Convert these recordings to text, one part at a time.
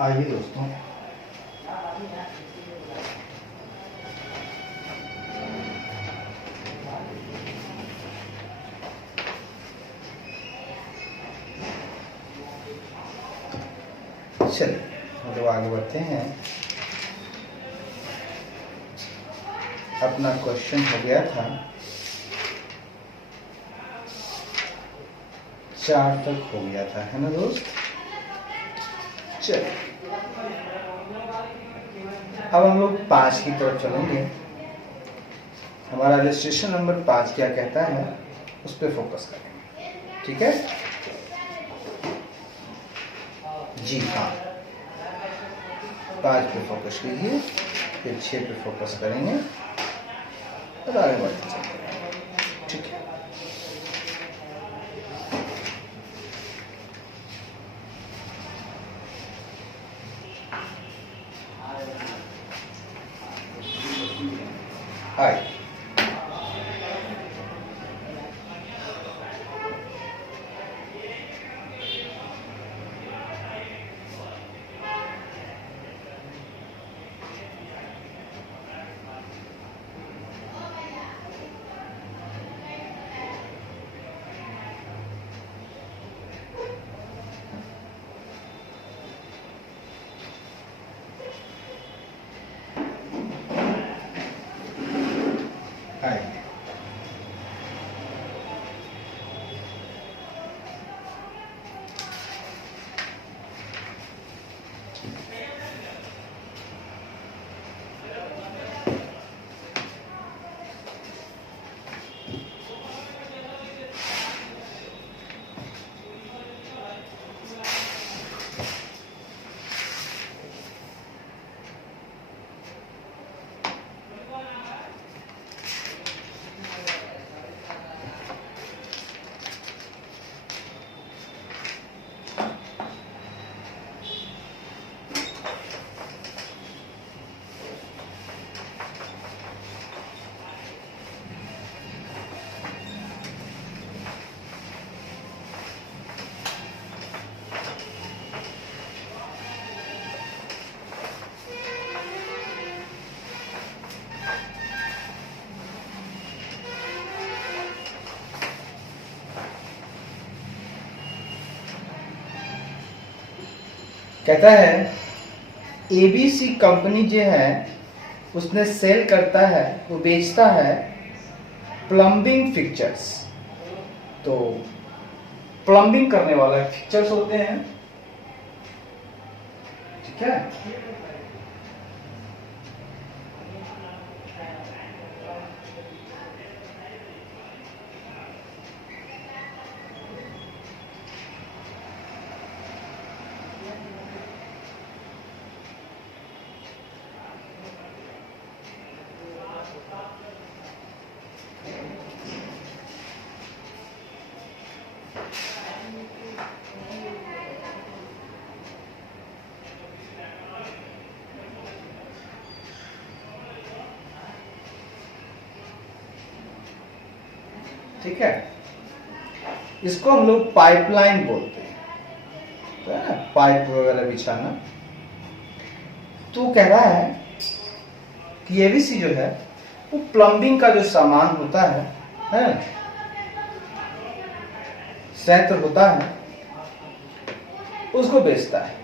आइए दोस्तों, चलिए हम लोग आगे बढ़ते हैं। अपना क्वेश्चन हो गया था 4 तक हो गया था, है ना दोस्त। चलिए अब हम लोग 5 की तरफ चलेंगे। हमारा रजिस्ट्रेशन नंबर 5 क्या कहता है उस पर फोकस करेंगे, ठीक है जी। हाँ, 5 पे फोकस कीजिए, फिर 6 पे फोकस करेंगे और आगे बढ़ते चलेंगे, ठीक है। हाय, हाय। कहता है एबीसी कंपनी जो है उसने सेल करता है, वो बेचता है प्लम्बिंग फिक्चर्स। तो प्लम्बिंग करने वाला फिक्चर्स होते हैं, ठीक है। ठीक है, इसको हम लोग पाइपलाइन बोलते हैं, तो है ना, पाइप वगैरह बिछाना। तो कह रहा है कि एबीसी जो है वो प्लम्बिंग का जो सामान होता है संयंत्र होता है, उसको बेचता है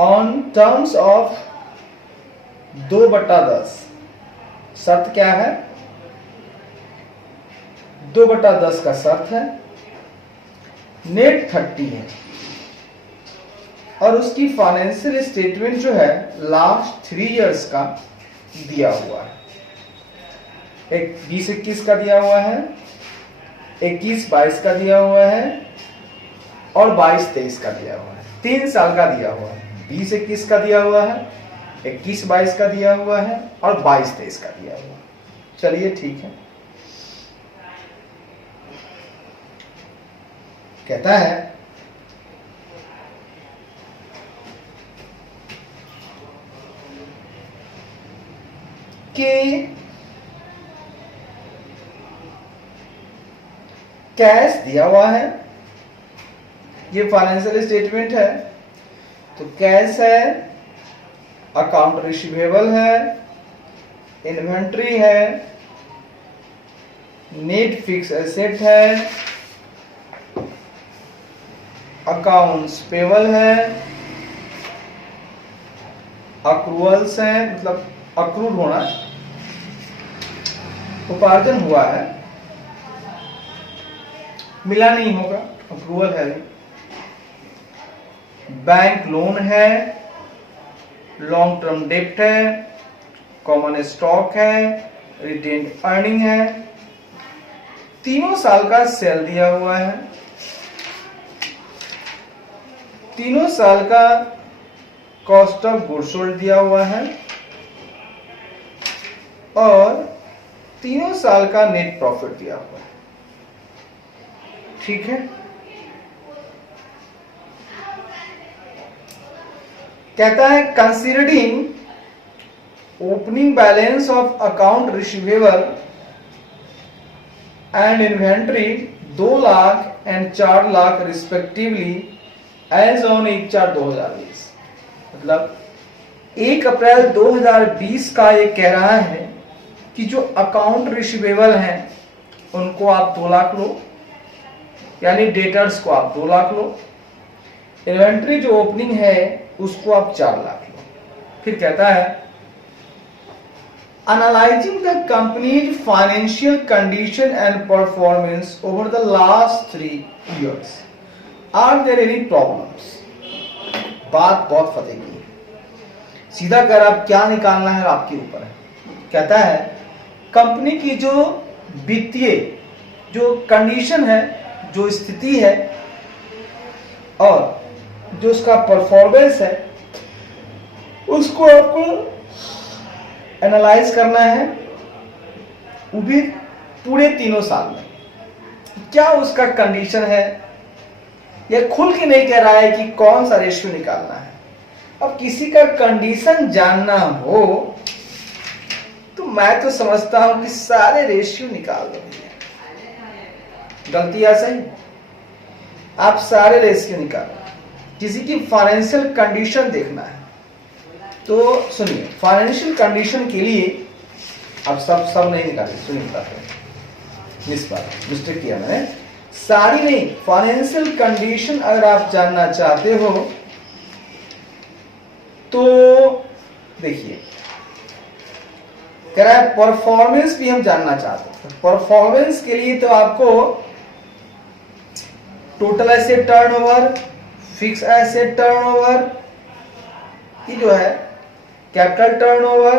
ऑन टर्म्स ऑफ 2/10। शर्त क्या है? 2/10 का शर्त है, नेट 30 है और उसकी फाइनेंशियल स्टेटमेंट जो है लास्ट 3 इयर्स का दिया हुआ है। एक 20-21 का दिया हुआ है, 21-22 का दिया हुआ है और 22-23 का दिया हुआ है। 3 साल का दिया हुआ है। 20-21 का दिया हुआ है, 21-22 का दिया हुआ है और 22-23 का दिया हुआ है। चलिए ठीक है। कहता है कि कैश दिया हुआ है, ये फाइनेंशियल स्टेटमेंट है, तो कैश है, अकाउंट रिसीवेबल है, इन्वेंट्री है, नेट फिक्स एसेट है, अकाउंट्स पेबल है, अक्रूवल्स है, मतलब अक्रूड होना, उपार्जन हुआ है, मिला नहीं होगा, अक्रूवल है, बैंक लोन है, लॉन्ग टर्म डेप्ट है, कॉमन स्टॉक है, रिटेन्ड अर्निंग है, 3 साल का सेल दिया हुआ है, 3 साल का कॉस्ट ऑफ गुड्स सोल्ड दिया हुआ है और 3 साल का नेट प्रॉफिट दिया हुआ है। ठीक है, कहता है considering opening balance of account receivable and inventory 2 lakh and 4 lakh respectively as on 1/4/2020, मतलब 1 अप्रैल 2020 का ये कह रहा है कि जो अकाउंट रिसीवेबल हैं उनको आप 2 लाख लो, यानी डेटर्स को आप 2 लाख लो, इन्वेंट्री जो ओपनिंग है उसको आप 4 लाख लो। फिर कहता है analyzing the company's financial condition and performance over the last 3 years, are there any problems? बात बहुत फतेह की है, सीधा कर आप क्या निकालना है आपके ऊपर है। कहता है कंपनी की जो वित्तीय जो कंडीशन है, जो स्थिति है और जो उसका परफॉर्मेंस है उसको आपको एनालाइज करना है, वो भी पूरे 3 साल में क्या उसका कंडीशन है। यह खुल के नहीं कह रहा है कि कौन सा रेशियो निकालना है। अब किसी का कंडीशन जानना हो तो मैं तो समझता हूं कि सारे रेशियो निकाल दोगे। गलती या सही, आप सारे रेशियो निकालो। किसी की फाइनेंशियल कंडीशन देखना है तो सुनिए, फाइनेंशियल कंडीशन के लिए अब सब नहीं निकाले, सुनिए बताते हैं, मिस्टेक किया मैंने, सारी नहीं, फाइनेंशियल कंडीशन अगर आप जानना चाहते हो तो देखिए कह रहा है परफॉर्मेंस भी हम जानना चाहते हैं। परफॉर्मेंस के लिए तो आपको total asset turnover, fix asset turnover, ये जो है capital turnover,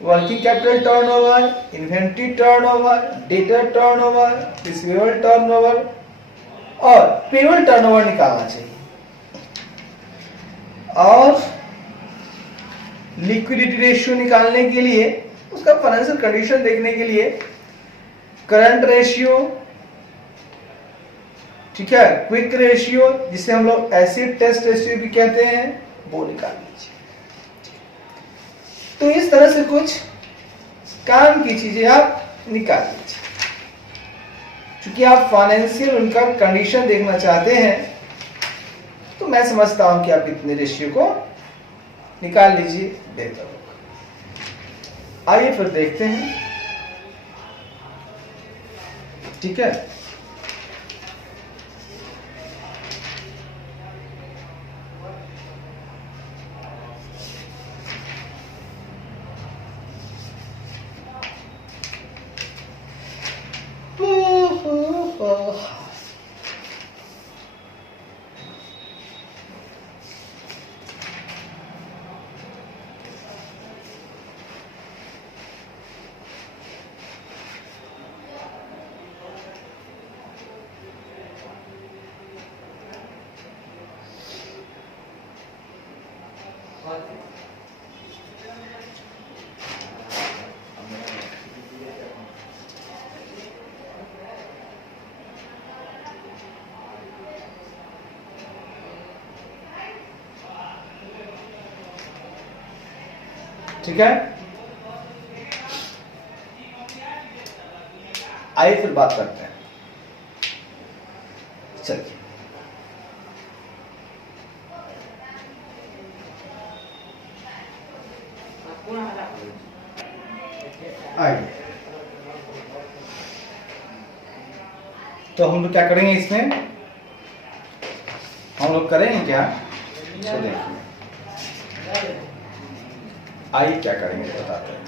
working capital turnover, inventory turnover, debtor turnover, receivable turnover और पेबल टर्नओवर निकालना चाहिए। और लिक्विडिटी रेशियो निकालने के लिए, उसका फाइनेंशियल कंडीशन देखने के लिए करंट रेशियो, ठीक है, क्विक रेशियो जिसे हम लोग एसिड टेस्ट रेशियो भी कहते हैं, वो निकाल लीजिए। तो इस तरह से कुछ काम की चीजें आप निकाल लीजिए। क्योंकि आप फाइनेंशियल उनका कंडीशन देखना चाहते हैं तो मैं समझता हूं कि आप इतने रेशियो को निकाल लीजिए, बेहतर होगा। आइए फिर देखते हैं, ठीक है। ठीक है, आइए फिर बात करते हैं। चलिए आइए, तो हम लोग क्या करेंगे इसमें, हम लोग करेंगे क्या, तो देखिए आइए क्या करेंगे बताते हैं।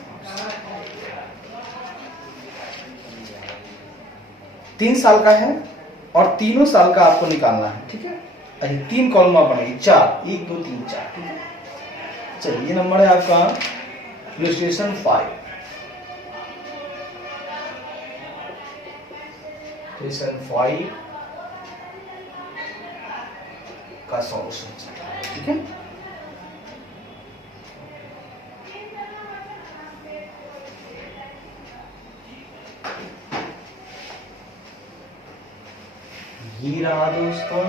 3 साल का है और तीनों साल का आपको निकालना है, ठीक है। अरे 3 कॉलम बनेगी, 4, 1 2 3 4, ठीक है। चलिए ये नंबर है आपका इलस्ट्रेशन 5, इलस्ट्रेशन 5 का सॉल्यूशन, ठीक है। ये रहा दोस्तों,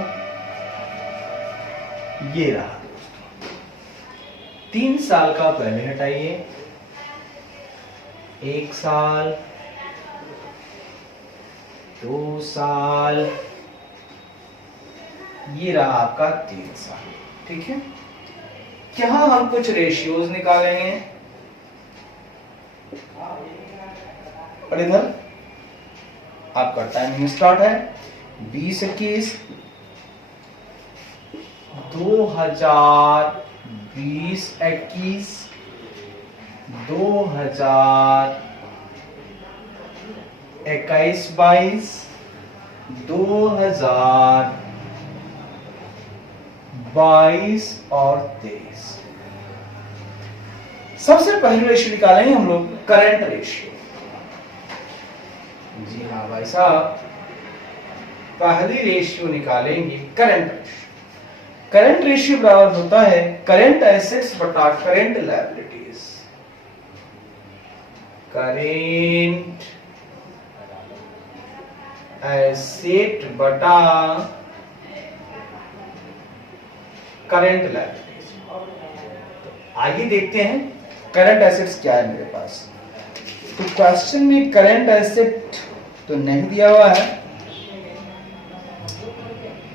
ये रहा दोस्तों। 3 साल का पहले हटाइए, 1 साल, 2 साल, ये रहा आपका 3 साल, ठीक है। यहां हम कुछ रेशियोज निकालेंगे और इधर आपका टाइमिंग स्टार्ट है 2021 2020 21 2021 22 2022 और 23। सबसे पहली रेशियो निकालेंगे हम लोग करंट रेशियो। जी हाँ भाई साहब, पहली रेशियो निकालेंगे करंट रेशियो। करंट रेशियो बराबर होता है करंट एसेट्स बटा करंट लायबिलिटीज। करंट एसेट बटा करंट लायबिलिटीज। आइए देखते हैं करंट एसेट्स क्या है मेरे पास। तो क्वेश्चन में करंट एसेट तो नहीं दिया हुआ है,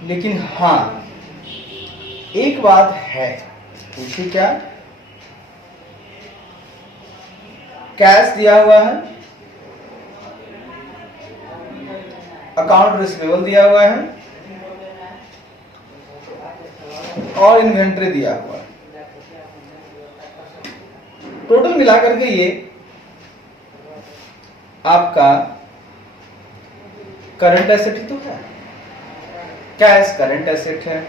लेकिन हाँ एक बात है, पूछिए क्या। कैश दिया हुआ है, अकाउंट रिसीवेबल दिया हुआ है और इन्वेंट्री दिया हुआ है। टोटल मिलाकर के ये आपका करंट एसेट ही तो है। कैश करंट एसेट है,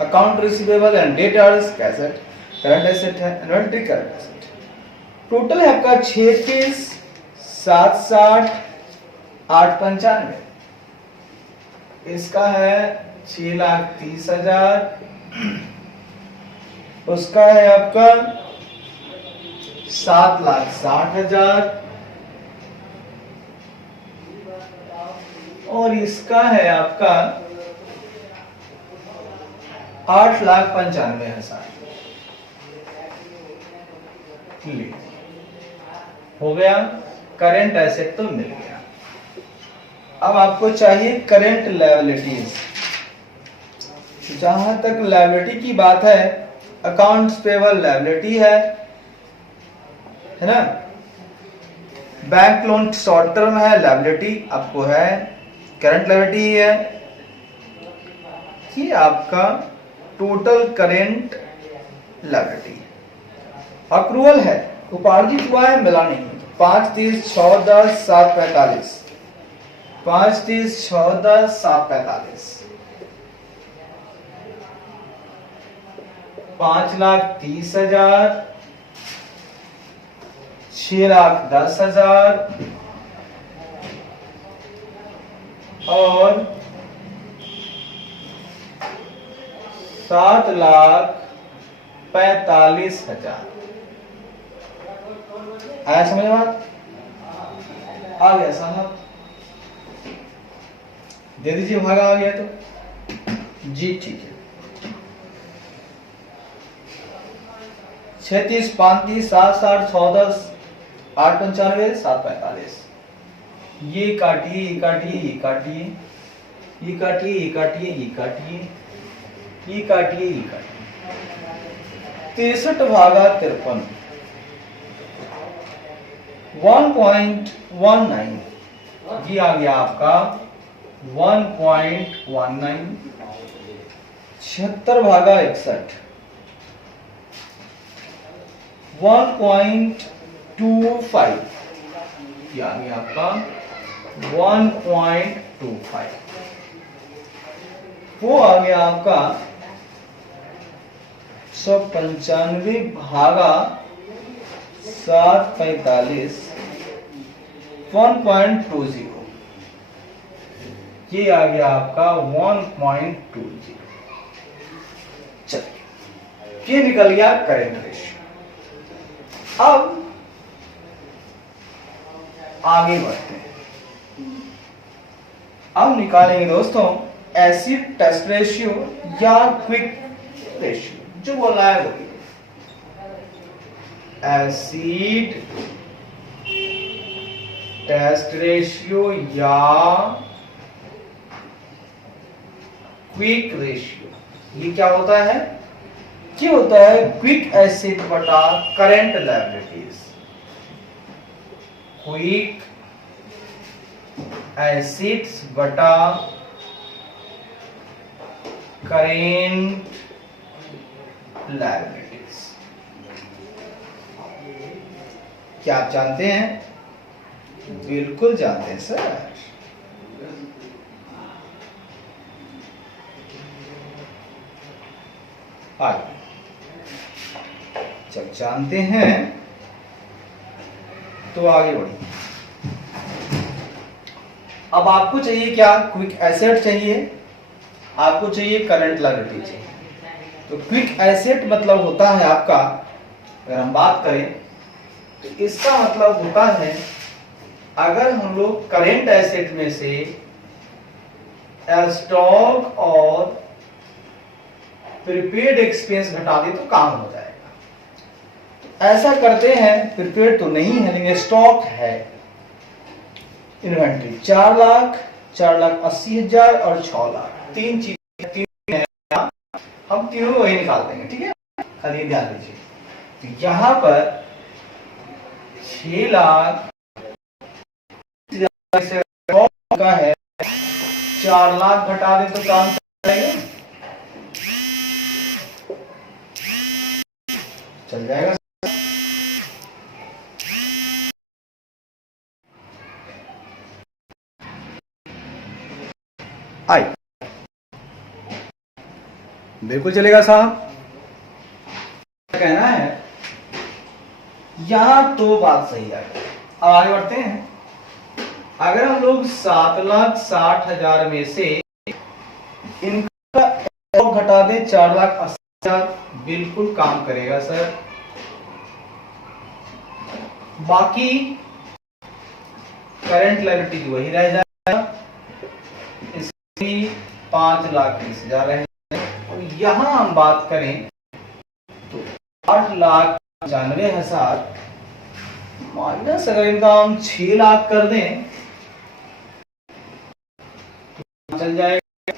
account receivable and debtors cassette current asset है, इन्वेंट्री करंट एसेट। टोटल है आपका 36 760 895। इसका है 6,30,000, उसका है आपका 7,60,000 और इसका है आपका 8,95,000। हो गया, करंट एसेट तो मिल गया। अब आपको चाहिए करंट लायबिलिटीज। जहां तक लायबिलिटी की बात है, अकाउंट्स पेबल लायबिलिटी है ना। बैंक लोन शॉर्ट टर्म है, लायबिलिटी आपको है, करंट लायबिलिटी है। ये आपका टोटल करंट लायबिलिटी। अक्रूवल है, उपार्जित हुआ है, मिला नहीं। 5 30 6 10 7 45, 5 30 6 10 7 45, 5,30,000, 6,10,000 और 7,45,000। आया समझ में बात? आ गया साहब, दे दीजिए, भागा आ गया तो जी ठीक है। 36 35 7 60 6 10 8 95 7 45। ये काटिए, ये काटिए, ये काटिए, ये काटिए, ये काटिए, ये काटिए, ये काटिए, ये काटिए। 63 भागा 53, 1.19, ये आ गया आपका 1.19। 76 भागा 61 1.25, ये आ गया आपका 1.25। वो आ गया आपका 195 भागा 745 1.20, ये आ गया आपका 1.20। चलिए, ये निकल गया करेंट रेशियो। अब आगे बढ़ते हैं। अब निकालेंगे दोस्तों एसिड टेस्ट रेशियो या क्विक रेशियो, जो बोला है वो एसिड टेस्ट रेशियो या क्विक रेशियो। ये क्या होता है? ये होता है क्विक एसिड बटा करंट लायबिलिटीज। क्विक एसिड्स बटा करेंट लायबिलिटीज। क्या आप जानते हैं? बिल्कुल जानते हैं सर। आगे जब जानते हैं तो आगे बढ़िए। अब आपको चाहिए क्या? क्विक एसिड चाहिए, आपको चाहिए करंट लायबिलिटी चाहिए। तो क्विक एसिड मतलब होता है आपका, अगर हम बात करें तो इसका मतलब होता है अगर हम लोग करंट एसिड में से स्टॉक और प्रीपेड एक्सपेंस घटा दे तो काम हो जाएगा। तो ऐसा करते हैं, प्रीपेड तो नहीं है लेकिन स्टॉक है। इन्वेंट्री 4 लाख, 4,80,000 और 6 लाख, तीन चीज है। हम तीनों को वही निकाल देंगे, ठीक है? खाली ध्यान दीजिए। तो यहां पर 6 लाख का है, 4 लाख घटा दे तो काम चल जाएगा। आई बिल्कुल चलेगा साहब। कहना है यहां तो बात सही है। अब आगे बढ़ते हैं। अगर हम लोग 7,60,000 में से इनका घटा दें 4,80,000, बिल्कुल काम करेगा सर। बाकी करंट लायबिलिटी वही रह जाएगा, इसकी 5,30,000 रह जाएगा। और यहां हम बात करें तो 8,95,000 माइनस अगर इनका हम 6 लाख कर दें तो चल जाएगा।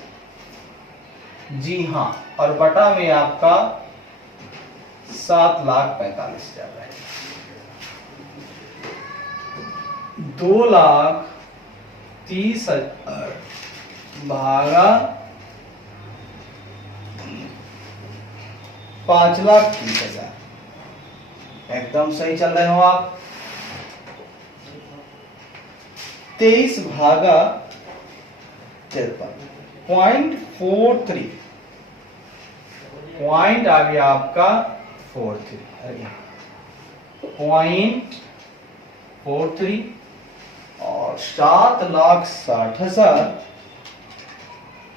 जी हाँ, और बटा में आपका 7,45,000 है। 2,30,000 भागा 5,30,000, एकदम सही चल रहे हो आप। 23 भागा 53.43, पॉइंट आ गया आपका 43, 0.43 और 7,60,000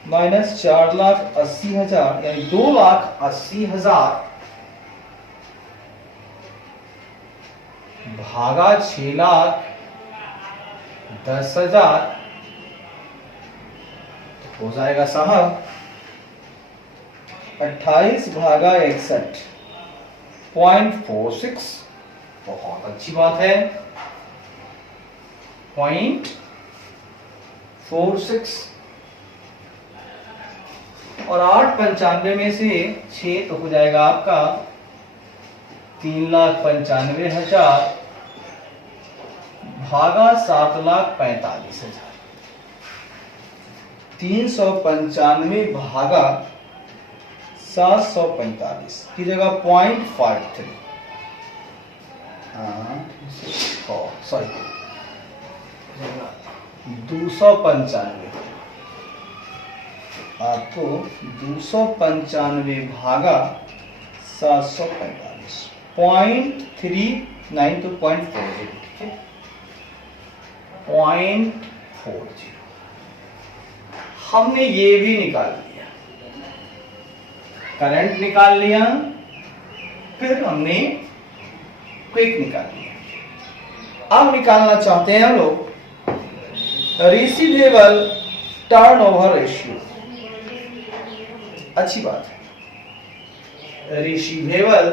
माइनस 4,80,000 यानी 2,80,000 भागा 6,10,000 हो जाएगा साहब 28 भागा 61.46। बहुत अच्छी बात है, 0.46। और 8,95 में से 6 तो हो जाएगा आपका 3,95,000 भागा 7,45,000। 395 भागा 745 की जगह 0.53, सॉरी 295, आपको 295 भागा 745 0.39 तो 0.40, ठीक है 0.40। हमने ये भी निकाल लिया, करंट निकाल लिया, फिर हमने क्विक निकाल लिया। अब निकालना चाहते हैं हम लोग रिसीवेबल टर्नओवर रेशियो। अच्छी बात है, रिसीवेबल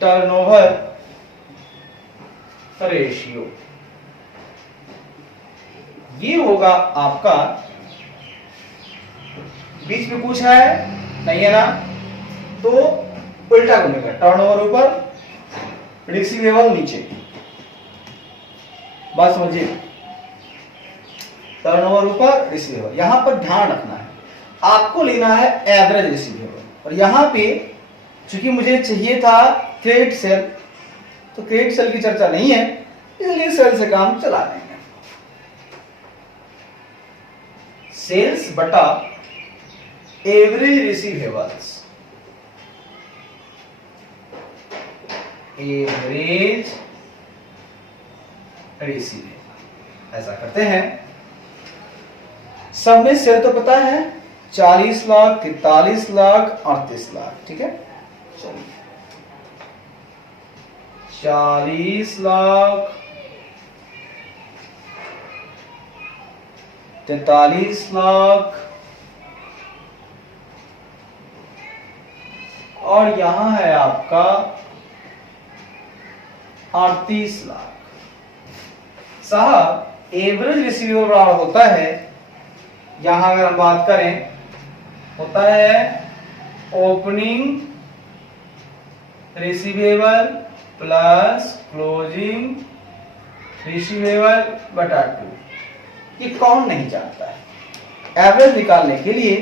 टर्नओवर रेशियो, ये होगा आपका, बीच में कुछ है नहीं है ना, तो उल्टा घूमेगा, टर्नओवर ऊपर रिसीवेबल नीचे। बात समझिए, टर्नओवर ऊपर रिसीवेबल। यहां पर ध्यान रखना है, आपको लेना है एवरेज रिसीवेबल, और यहां पे चूंकि मुझे चाहिए था क्रेडिट सेल, तो क्रेडिट सेल की चर्चा नहीं है, इसलिए सेल से काम चला लेंगे। सेल्स बटा एवरेज रिसीवेबल्स, एवरेज रिसीवेबल, ऐसा करते हैं। सब में सेल तो पता है, 40 लाख, 43 लाख, 38 लाख, ठीक है। चलिए 40 लाख, 43 लाख, और यहां है आपका 38 लाख। साहब एवरेज रिसीवेबल बराबर होता है, यहां अगर हम बात करें, होता है opening receivable plus closing receivable बटा 2। ये कौन नहीं जानता है। एवरेज निकालने के लिए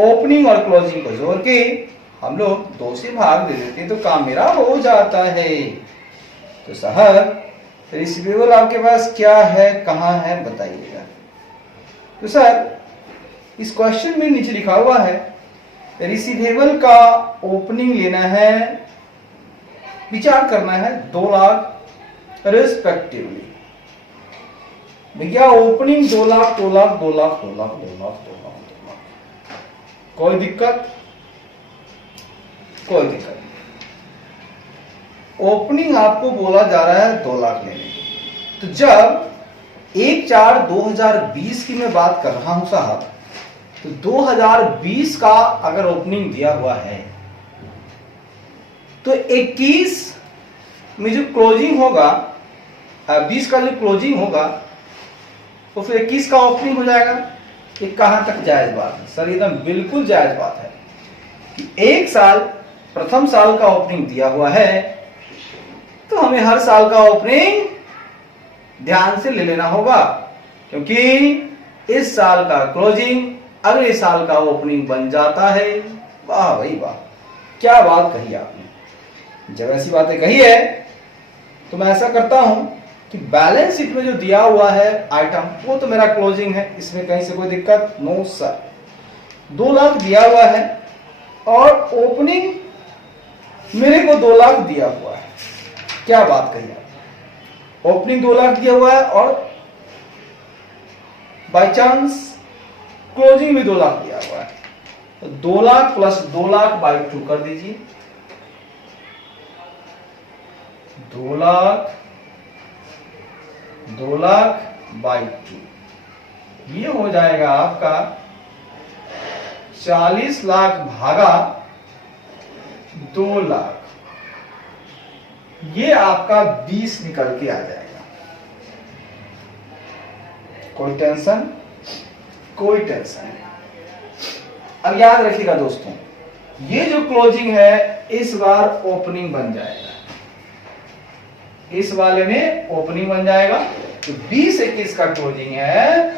ओपनिंग और क्लोजिंग को जोड़ के हम लोग 2 से भाग दे देते हैं, तो काम मेरा हो जाता है। तो साहब रिसीवेबल आपके पास क्या है, कहां है, बताइएगा। तो सर इस क्वेश्चन में नीचे लिखा हुआ है रिसीवेबल का ओपनिंग लेना है, विचार करना है 2 लाख रिस्पेक्टिवली। भैया ओपनिंग 2 लाख, 2 लाख, 2 लाख, 2 लाख, 2 लाख, 2 लाख, 2 लाख, कोई दिक्कत? कोई दिक्कत नहीं। ओपनिंग आपको बोला जा रहा है 2 लाख लेने की। तो जब 1/4/2020 की मैं बात कर रहा हूं साहब, तो 2020 का अगर ओपनिंग दिया हुआ है, तो 21 में जो क्लोजिंग होगा, 20 का जो क्लोजिंग होगा, तो फिर 21 का ओपनिंग हो जाएगा। ये कहां तक जायज बात है सर? एकदम बिल्कुल जायज बात है कि एक साल, प्रथम साल का ओपनिंग दिया हुआ है, तो हमें हर साल का ओपनिंग ध्यान से ले लेना होगा, क्योंकि इस साल का क्लोजिंग अगले साल का ओपनिंग बन जाता है। वाह भाई वाह, क्या बात कही आपने। जब ऐसी बातें कही है तो मैं ऐसा करता हूं कि बैलेंस शीट में जो दिया हुआ है आइटम, वो तो मेरा क्लोजिंग है, इसमें कहीं से कोई दिक्कत नो सर। 2 लाख दिया हुआ है और ओपनिंग मेरे को 2 लाख दिया हुआ है। क्या बात कही आप, ओपनिंग 2 लाख दिया हुआ है और बाय चांस क्लोजिंग भी 2 लाख दिया हुआ है, तो 2 लाख प्लस 2 लाख बाई 2 कर दीजिए। 2 लाख बाई 2, ये हो जाएगा आपका 40 लाख भागा 2 लाख, ये आपका 20 निकल के आ जाएगा। कोई टेंशन? कोई टेंशन नहीं। अब याद रखिएगा दोस्तों, ये जो क्लोजिंग है इस बार ओपनिंग बन जाएगा, इस वाले में ओपनिंग बन जाएगा। तो 20-21 का क्लोजिंग है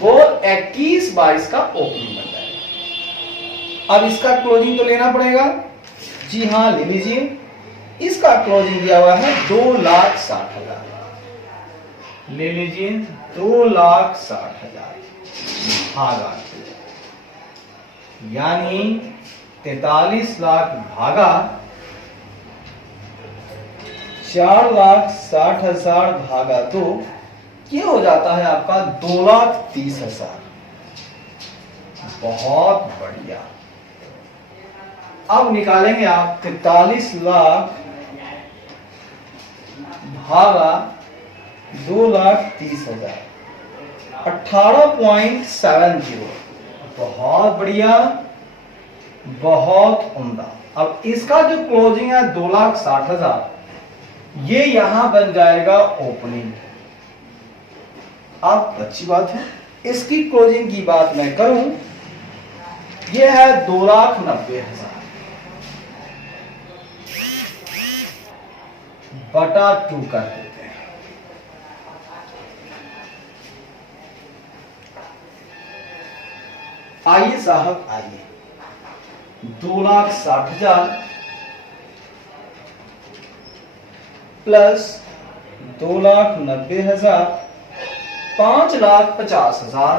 वो 21-22 का ओपनिंग बन जाएगा। अब इसका क्लोजिंग तो लेना पड़ेगा, जी हाँ ले लीजिए। इसका क्लोजिंग दिया हुआ है 2,60,000, ले लीजिए 2,60,000 भागा, यानी 43 लाख भागा 4,60,000 भागा 2, ये हो जाता है आपका 2,30,000। बहुत बढ़िया। अब निकालेंगे आप 43 लाख भागा 2,30,000, 18.70। बहुत बढ़िया, बहुत उम्दा। अब इसका जो क्लोजिंग है 2,60,000, ये यहां बन जाएगा ओपनिंग। अब अच्छी बात है, इसकी क्लोजिंग की बात मैं करूं, ये है 2,90,000 बटा 2 कर देते हैं। आइए साहब आइए, 2,60,000 प्लस 2,90,000 5,50,000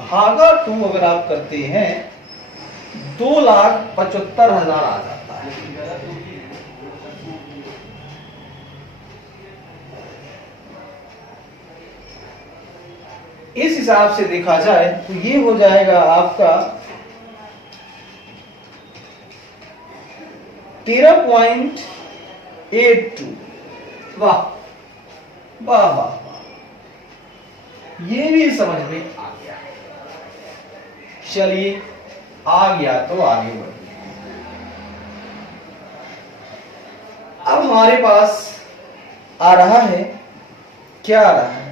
भागा 2 अगर आप करते हैं 2,75,000 आ जाता है। इस हिसाब से देखा जाए तो ये हो जाएगा आपका 13.82। वाह वाह वाह वाह, ये भी समझ में आ गया। चलिए आ गया तो आगे बढ़िए। अब हमारे पास आ रहा है, क्या आ रहा है,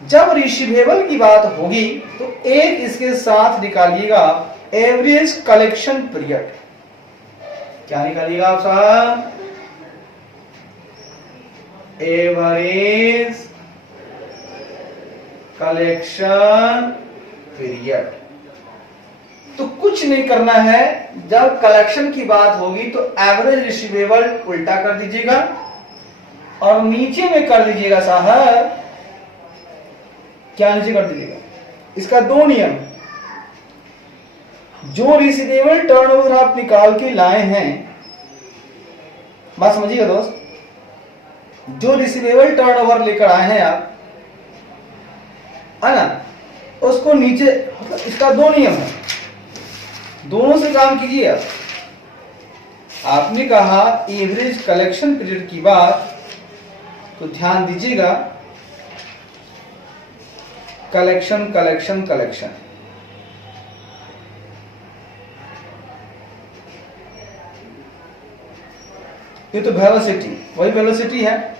जब रिसीवेबल की बात होगी तो एक इसके साथ निकालिएगा एवरेज कलेक्शन पीरियड। क्या निकालिएगा आप साहब? Average collection period. तो कुछ नहीं करना है, जब कलेक्शन की बात होगी तो एवरेज रिसीवेबल उल्टा कर दीजिएगा और नीचे में कर दीजिएगा साहब, क्या नीचे कर दीजिएगा, इसका 2 नियम। जो रिसीवेबल टर्नओवर आप निकाल के लाए हैं, बात समझिएगा दोस्त, जो रिसीवेबल टर्नओवर लेकर आए हैं आप, है ना, उसको नीचे, मतलब इसका 2 नियम है, दोनों से काम कीजिए आप। आपने कहा एवरेज कलेक्शन पीरियड की बात, तो ध्यान दीजिएगा, कलेक्शन कलेक्शन कलेक्शन, ये तो वेलोसिटी, वही वेलोसिटी है।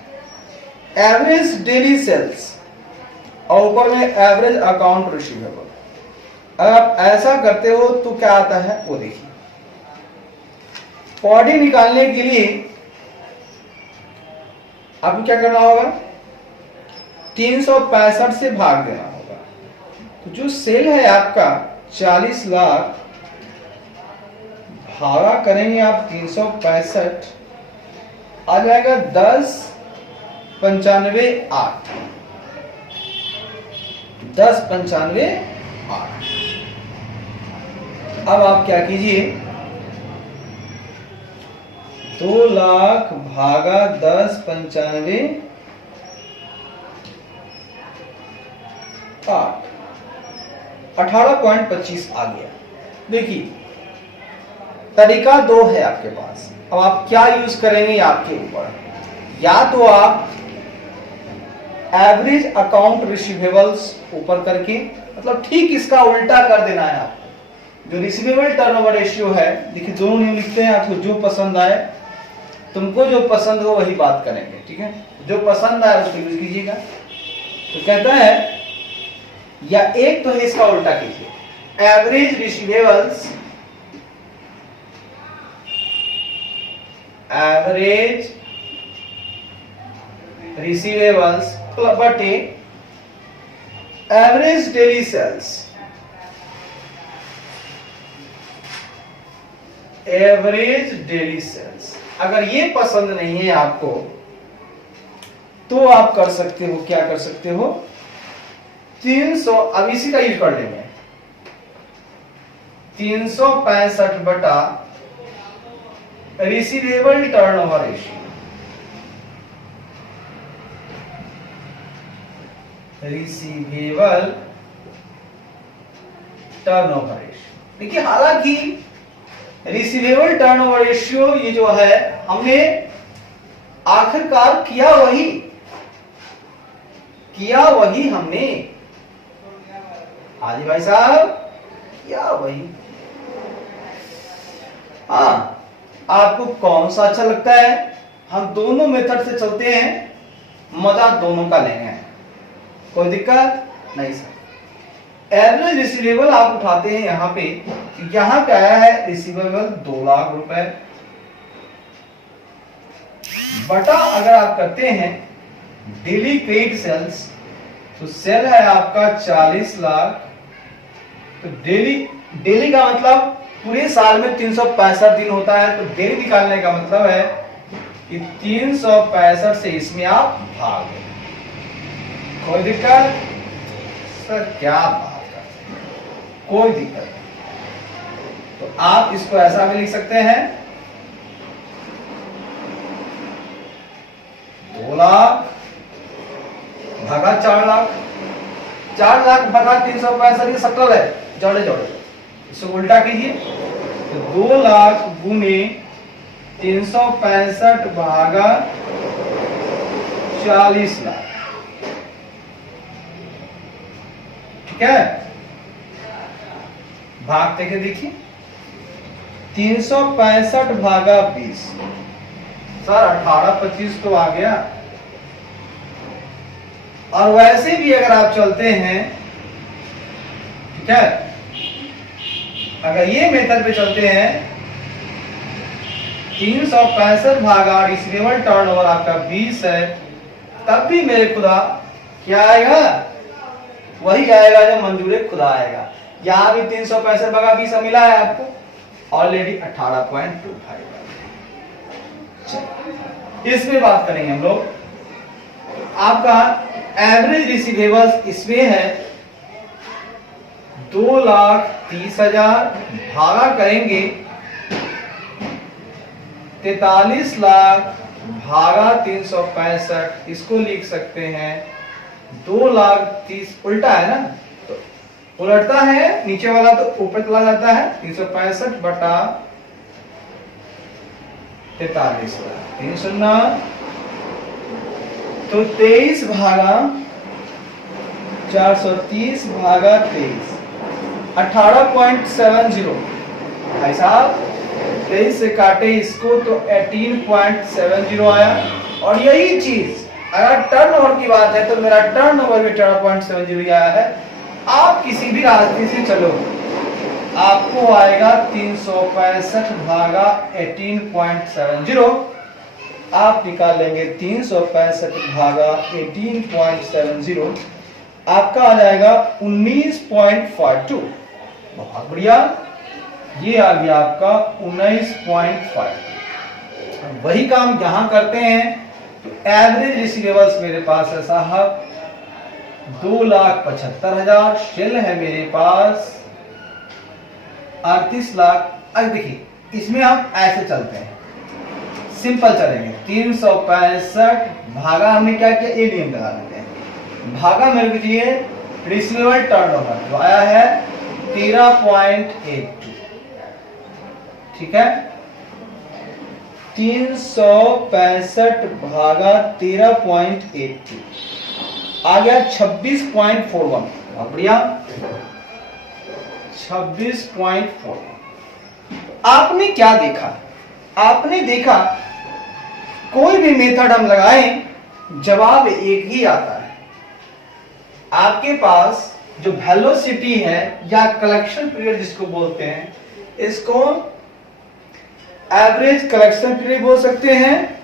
एवरेज डेली सेल्स और ऊपर में एवरेज अकाउंट रिसीवेबल। अगर आप ऐसा करते हो तो क्या आता है वो देखिए। पॉडी निकालने के लिए आपको क्या करना होगा, 365 से भाग देना होगा। तो जो सेल है आपका 40 लाख, भागा करेंगे आप 365, आ जाएगा 10,95,8। 10,95,8। अब आप क्या कीजिए, 2 लाख भागा 10,95,8, 18.25 आ गया। देखिए तरीका 2 है आपके पास। अब आप क्या यूज करेंगे आपके ऊपर, या तो आप एवरेज अकाउंट रिसीवेबल्स ऊपर करके, मतलब ठीक इसका उल्टा कर देना है आपको। जो रिसीवेबल टर्नओवर रेशियो है, देखिए दोनों नियम लिखते हैं, आपको जो पसंद आए, तुमको जो पसंद हो वही बात करेंगे, ठीक है, जो पसंद आए उसको यूज कीजिएगा। तो कहता है, या एक तो है इसका उल्टा कीजिए, एवरेज रिसीवेबल्स एवरेज रिसीवेबल्स बटे average daily sales, average daily sales. अगर ये पसंद नहीं है आपको तो आप कर सकते हो, क्या कर सकते हो, 300, अब इसी का यूज कर लेंगे, 365 बटा receivable turnover ratio, receivable turnover ratio. देखिए, हालांकि रिसीवेबल टर्नओवर रेशियो ये जो है हमने आखिरकार किया वही हमने, हाजी भाई साहब, किया वही। हाँ, आपको कौन सा अच्छा लगता है? हम दोनों मेथड से चलते हैं, मजा दोनों का लेंगे, कोई दिक्कत नहीं सर। एवरेज रिसीवेबल आप उठाते हैं यहां पे, यहां पे आया है रिसीवेबल 2 लाख रुपए, बटा अगर आप करते हैं डेली पेड सेल्स, तो सेल है आपका 40 लाख, तो डेली का मतलब पूरे साल में 365 दिन होता है, तो डेली निकालने का मतलब है कि 365 से इसमें आप भाग दें। कोई दिक्कत सर? क्या बात करते हैं, कोई दिक्कत नहीं। तो आप इसको ऐसा भी लिख सकते हैं, 2 लाख भागा 4 लाख, 4 लाख भागा 365, ये शक्ल है, जोड़े इसको उल्टा कीजिए, तो 2 लाख गुने 365 भागा 40 लाख, ठीक है। भागते के देखिए, 365 भागा 20, सर 18-25 तो आ गया। और वैसे भी अगर आप चलते हैं, ठीक है, अगर ये मेथड पे चलते हैं, 365 भागा रिसीवेबल टर्नओवर आपका 20 है, तब भी मेरे खुदा क्या आएगा? वही आएगा जो मंजूर खुदा आएगा। यहां भी 365 भागा 20 मिला है आपको, ऑलरेडी 18.25। इसमें बात करेंगे हम लोग, आपका एवरेज रिसीवेबल्स इसमें है 2,30,000 भागा करेंगे 43 लाख भागा 365, इसको लिख सकते हैं 2,30,000, उल्टा है ना, तो उलटता है नीचे वाला तो ऊपर चला जाता है, 365 बटा 43 लाख, 3 तो 23 भागा 430 भागा 23, 18.70। भाई साहब 23 से काटे इसको तो 18.70 आया। और यही चीज अगर टर्नओवर की बात है तो मेरा टर्नओवर भी 18.70 आया है। आप किसी भी रास्ते से चलो, आपको आएगा 365 भागा 18.70। आप निकाल लेंगे 365 भागा 18.70, आपका आ जाएगा 19.52। बहुत बढ़िया, ये आ गया आपका 19.5। वही काम यहां करते हैं, तो एवरेज रिसीवेबल्स मेरे पास है साहब 2,75,000, शेल है मेरे पास 38 लाख। अब देखिए, इसमें हम ऐसे चलते हैं, सिंपल चलेंगे, 365 भागा हमने क्या किया, ये नियम लगा लेते हैं, भागा मेरे को चाहिए रिसीवेबल टर्नओवर जो आया है 13.82, ठीक है। 365 भागा 13.82 आ गया 26.41। बढ़िया, 26.41। आपने क्या देखा? आपने देखा कोई भी मेथड हम लगाएं, जवाब एक ही आता है। आपके पास जो वेलोसिटी है या कलेक्शन पीरियड जिसको बोलते हैं, इसको एवरेज कलेक्शन पीरियड बोल सकते हैं,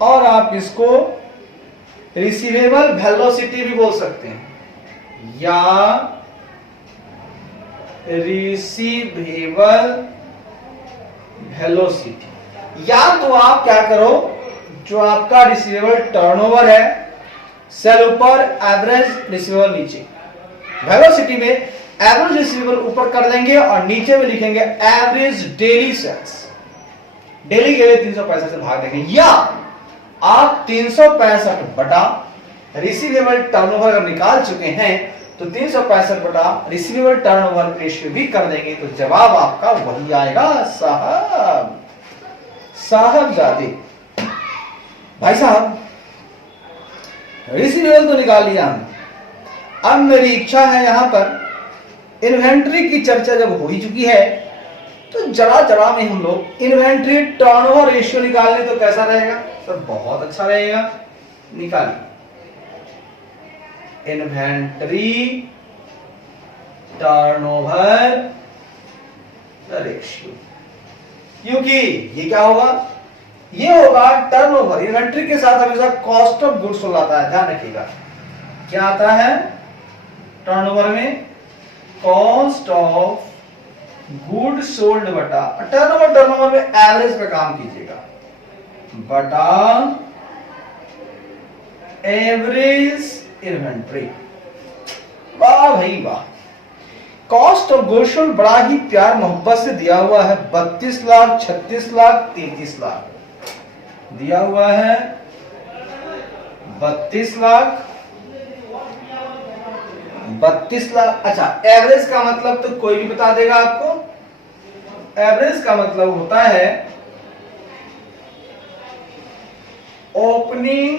और आप इसको रिसीवेबल वेलोसिटी भी बोल सकते हैं, या रिसीवेबल वेलोसिटी। या तो आप क्या करो, जो आपका रिसीवेबल टर्नओवर है, सेल ऊपर, एवरेज रिसीवेबल नीचे, वेलोसिटी में एवरेज रिसीवेबल ऊपर कर देंगे और नीचे में लिखेंगे एवरेज डेली सेल्स। डेली के लिए 365 से भाग देंगे, या आप 365 बटा रिसीवेबल टर्नओवर अगर निकाल चुके हैं तो 365 बटा रिसीवेबल टर्नओवर रेशियो भी कर देंगे, तो जवाब आपका वही आएगा साहब। साहबजादे भाई साहब, रिसीवेबल तो निकाल लिया हमने, अब मेरी इच्छा है यहां पर इन्वेंट्री की चर्चा जब हो ही चुकी है तो जरा जरा में हम लोग इन्वेंट्री टर्नओवर रेशियो निकाल लें तो कैसा रहेगा सर? बहुत अच्छा रहेगा। निकालिए इन्वेंट्री टर्नओवर रेशियो, क्योंकि ये क्या होगा, ये होगा टर्नओवर। इन्वेंट्री के साथ हमेशा कॉस्ट ऑफ गुड्स सोल्ड आता है, ध्यान रखिएगा। क्या आता है टर्नओवर में? कॉस्ट ऑफ गुड सोल्ड बटा टर्नओवर। टर्नओवर में एवरेज पे काम कीजिएगा, बटा एवरेज इन्वेंट्री। वाह भाई वाह। कॉस्ट ऑफ गुड सोल्ड बड़ा ही प्यार मोहब्बत से दिया हुआ है, 32 लाख, 36 लाख, 33 लाख दिया हुआ है। 32 लाख, 32 लाख। अच्छा, एवरेज का मतलब तो कोई भी बता देगा आपको। एवरेज का मतलब होता है ओपनिंग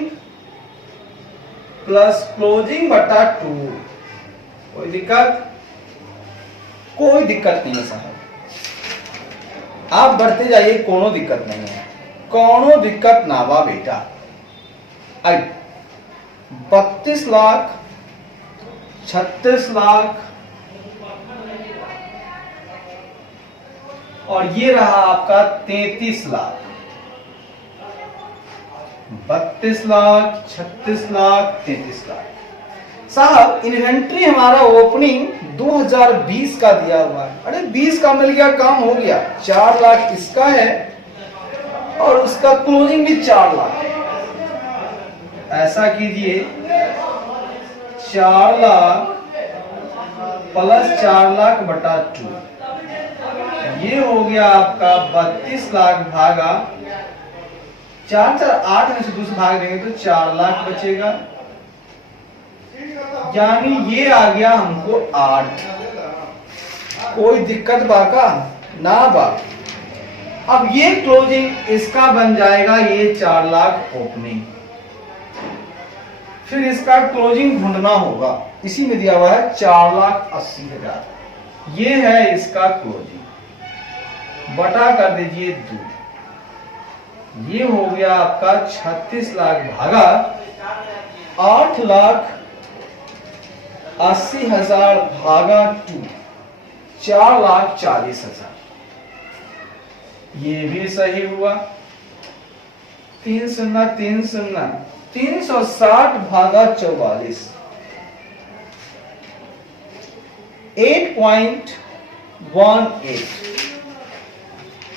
प्लस क्लोजिंग बटा 2। कोई दिक्कत? कोई दिक्कत नहीं है साहब, आप बढ़ते जाइए, कोनो दिक्कत नहीं है, कोनो दिक्कत ना बा बेटा। 32 लाख, 36 लाख, और ये रहा आपका 33 लाख। 32 लाख, 36 लाख, 33 लाख। साहब इन्वेंट्री हमारा ओपनिंग 2020 का दिया हुआ है। अरे 20 का मिल गया, काम हो गया। 4 लाख इसका है और उसका क्लोजिंग भी 4 लाख। ऐसा कीजिए, 4 लाख प्लस 4 लाख बटा 2, ये हो गया आपका 32 लाख भागा 4, 4 8 में से 2 से भाग देंगे तो 4 लाख बचेगा, यानी ये आ गया हमको 8। कोई दिक्कत बाका ना बा। अब ये क्लोजिंग इसका बन जाएगा, ये 4 लाख ओपनिंग, फिर इसका क्लोजिंग ढूंढना होगा। इसी में दिया हुआ है 4,80,000, ये है इसका क्लोजिंग, बटा कर दीजिए 2, ये हो गया आपका 36 लाख भागा 8,80,000 भागा 2, 4,40,000। ये भी सही हुआ। 3 शून्य 3 शून्य 360 भागा 44, 8.18।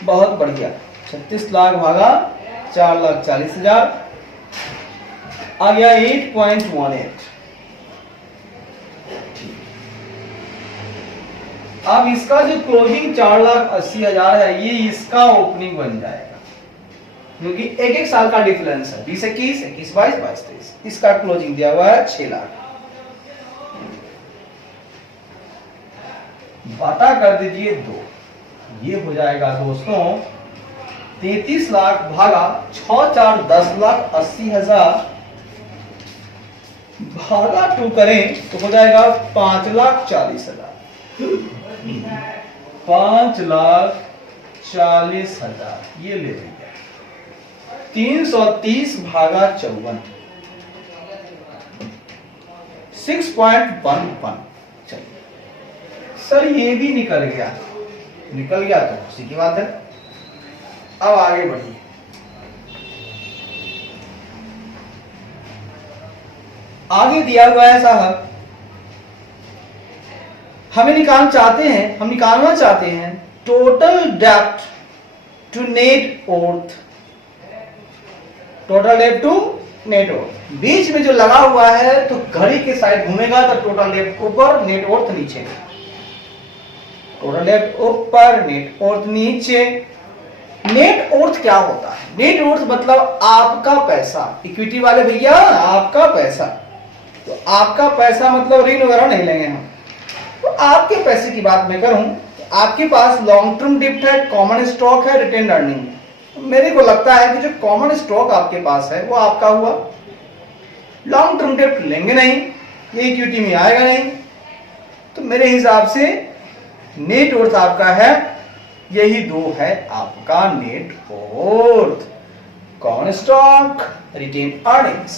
बहुत बढ़िया। 36 लाख भागा 4,40,000 आ गया 8.18। अब इसका जो क्लोजिंग 4,80,000 है, ये इसका ओपनिंग बन जाएगा, क्योंकि एक एक साल का डिफरेंस है। 20-21, 21-22, 22-23। इसका क्लोजिंग दिया हुआ है 6 लाख, बटा कर दीजिए 2, ये हो जाएगा दोस्तों 33 लाख भागा 6 4 10,80,000 भागा 2 करें तो हो जाएगा 5,40,000। 5,40,000 ये ले लीजिए। 330 भागा 54, 6.11। चलिए सर, ये भी निकल गया तो उसी की बात है। अब आगे बढ़िए। आगे दिया हुआ है साहब, हम निकालना चाहते हैं टोटल डेप्ट टू नेट वर्थ। टोटल डेप्ट टू नेट वर्थ, बीच में जो लगा हुआ है तो घड़ी के साइड घूमेगा तो टोटल डेप्ट ऊपर, नेट वर्थ नीचे। टोटल डेप्ट ऊपर, नेट वर्थ नीचे। नेट वर्थ क्या होता है? नेट वर्थ मतलब आपका पैसा। इक्विटी वाले भैया, आपका पैसा, तो आपका पैसा मतलब ऋण वगैरह नहीं लेंगे हम। तो आपके पैसे की बात मैं करूं, आपके पास लॉन्ग टर्म डिप्ट है, कॉमन स्टॉक है, रिटेन अर्निंग है। मेरे को लगता है कि जो कॉमन स्टॉक आपके पास है वो आपका हुआ। लॉन्ग टर्म डिप्ट लेंगे नहीं, ये इक्विटी में आएगा नहीं, तो मेरे हिसाब से नेट वर्थ आपका है, यही दो है आपका net worth. Common stock, retain earnings,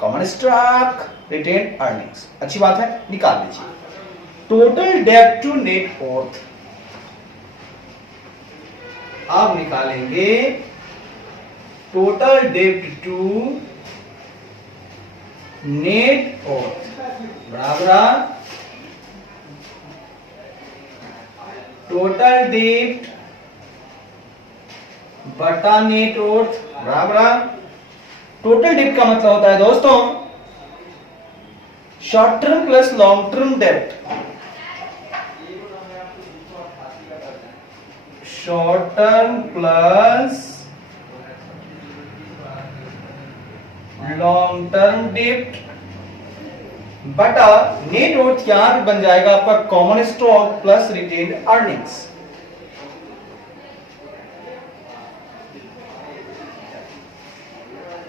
common stock, retain earnings. अच्छी बात है, निकाल लीजिए। टोटल डेब्ट टू नेट वर्थ आप निकालेंगे, टोटल डेब्ट टू नेट वर्थ बराबर टोटल डेब्ट बटा नेट वर्थ बराबर। टोटल डेब्ट का मतलब होता है दोस्तों short term plus long term डेब्ट। Short term plus long term डेब्ट बटा नेट वर्थ यहां पे बन जाएगा आपका common stock plus retained earnings.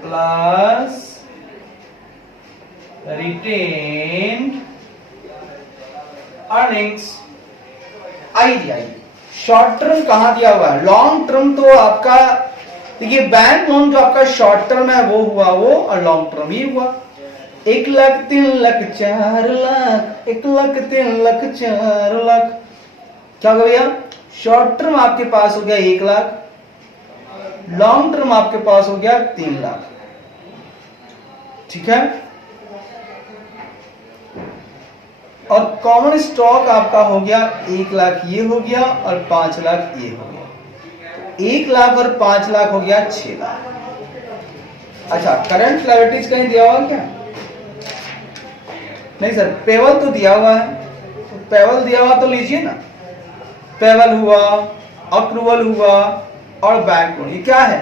Plus retained earnings. आइए शॉर्ट टर्म कहां दिया हुआ है? लॉन्ग टर्म तो आपका देखिए, बैंक लोन जो आपका शॉर्ट टर्म है वो हुआ वो, और लॉन्ग टर्म ही हुआ। 1 लाख 3 लाख 4 लाख, 1 लाख 3 लाख 4 लाख। क्या हो गया? शॉर्ट टर्म आपके पास हो गया 1 लाख, लॉन्ग टर्म आपके पास हो गया 3 लाख। ठीक है, और कॉमन स्टॉक आपका हो गया 1 लाख, ये हो गया, और 5 लाख ये हो गया। 1 लाख और 5 लाख हो गया 6 लाख। अच्छा, करंट लायबिलिटीज कहीं दिया हुआ क्या? नहीं सर, पेबल तो दिया हुआ है, तो पेबल दिया हुआ तो लीजिए ना। पेबल हुआ, अक्रूवल हुआ और बैंक लोन, ये क्या है?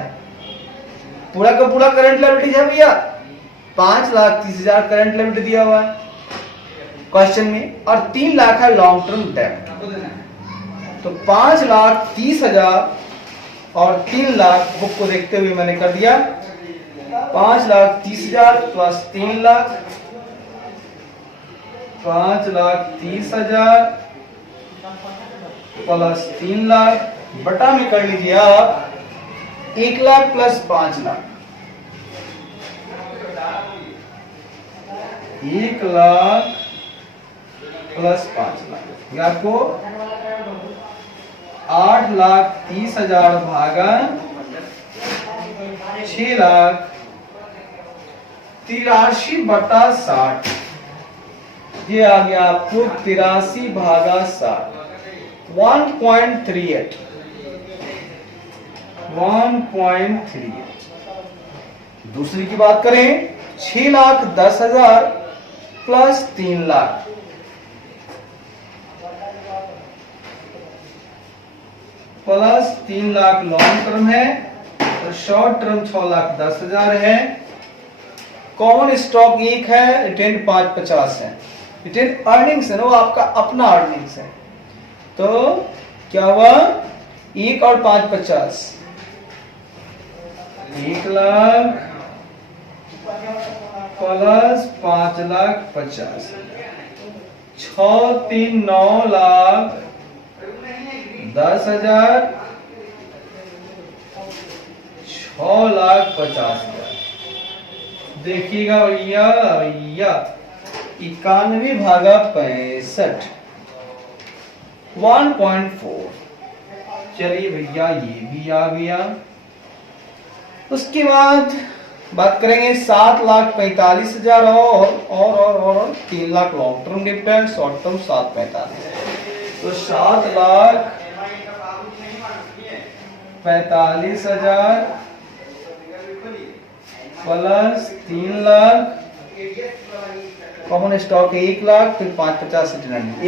पूरा का पूरा करंट लायबिलिटीज है भैया। 5,30,000 करंट लायबिलिटी दिया हुआ है क्वेश्चन में, और 3 लाख है लॉन्ग टर्म डेब्ट। तो 5,30,000 और 3 लाख बुक को देखते हुए मैंने कर दिया 5,30,000 प्लस 3 लाख, 5,30,000 प्लस 3 लाख बटा में कर लीजिए आप 1 लाख प्लस 5 लाख। 1 लाख प्लस 5 लाख, ये आपको 8,30,000 भागा 6 लाख 83 बटा 60, ये आ गया आपको 83 भागा 60, 1.38। 1.38। दूसरी की बात करें, 6,10,000 plus 3 lakh, plus 3 lakh long term है, और शॉर्ट टर्म 6,10,000 है। कॉमन स्टॉक 1 है, रिटेन 550 है। रिटेन अर्निंग्स है ना, वो आपका अपना अर्निंग्स है। तो क्या हुआ? 1 और 550, 1 लाख प्लस 5,50,000, 6 3 9 लाख 10,000, 6,50,000। देखिएगा भैया, 91 भागा 65, 1.4। चलिए भैया ये भी आ गया। उसके बाद बात करेंगे 7,45,000 और 3 लाख लॉन्ग टर्म डेप्ट है, शॉर्ट टर्म 7,45,000। तो 7,45,000 प्लस 3 लाख, कॉमन स्टॉक है 1 लाख, फिर 5,50 से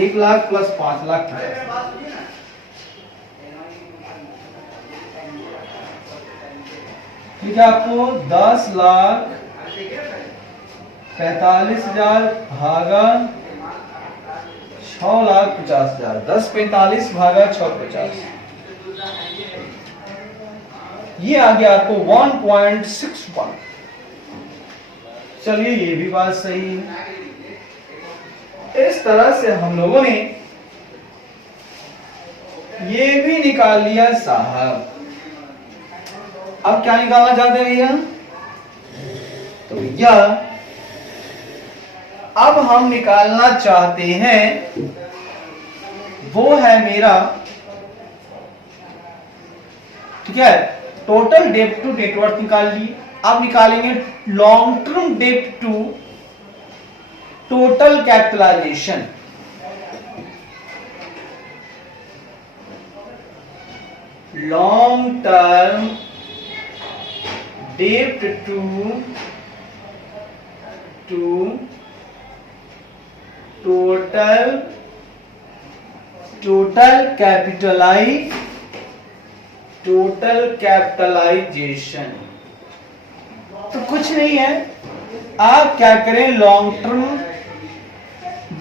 1 लाख प्लस 5,50,000। ठीक है, आपको 10,45,000 भागा 6,50,000, 10,45 भागा 6,50, ये आ गया आपको 1.61। चलिए ये भी बात सही है। इस तरह से हम लोगों ने ये भी निकाल लिया साहब। अब क्या निकालना चाहते हैं भैया? तो भैया अब हम निकालना चाहते हैं वो है मेरा, ठीक है, टोटल डेट टू नेटवर्थ निकाल लिए। अब निकालेंगे long term debt to total capitalization. Long term debt to total capitalization. तो कुछ नहीं है, आप क्या करें, लॉन्ग टर्म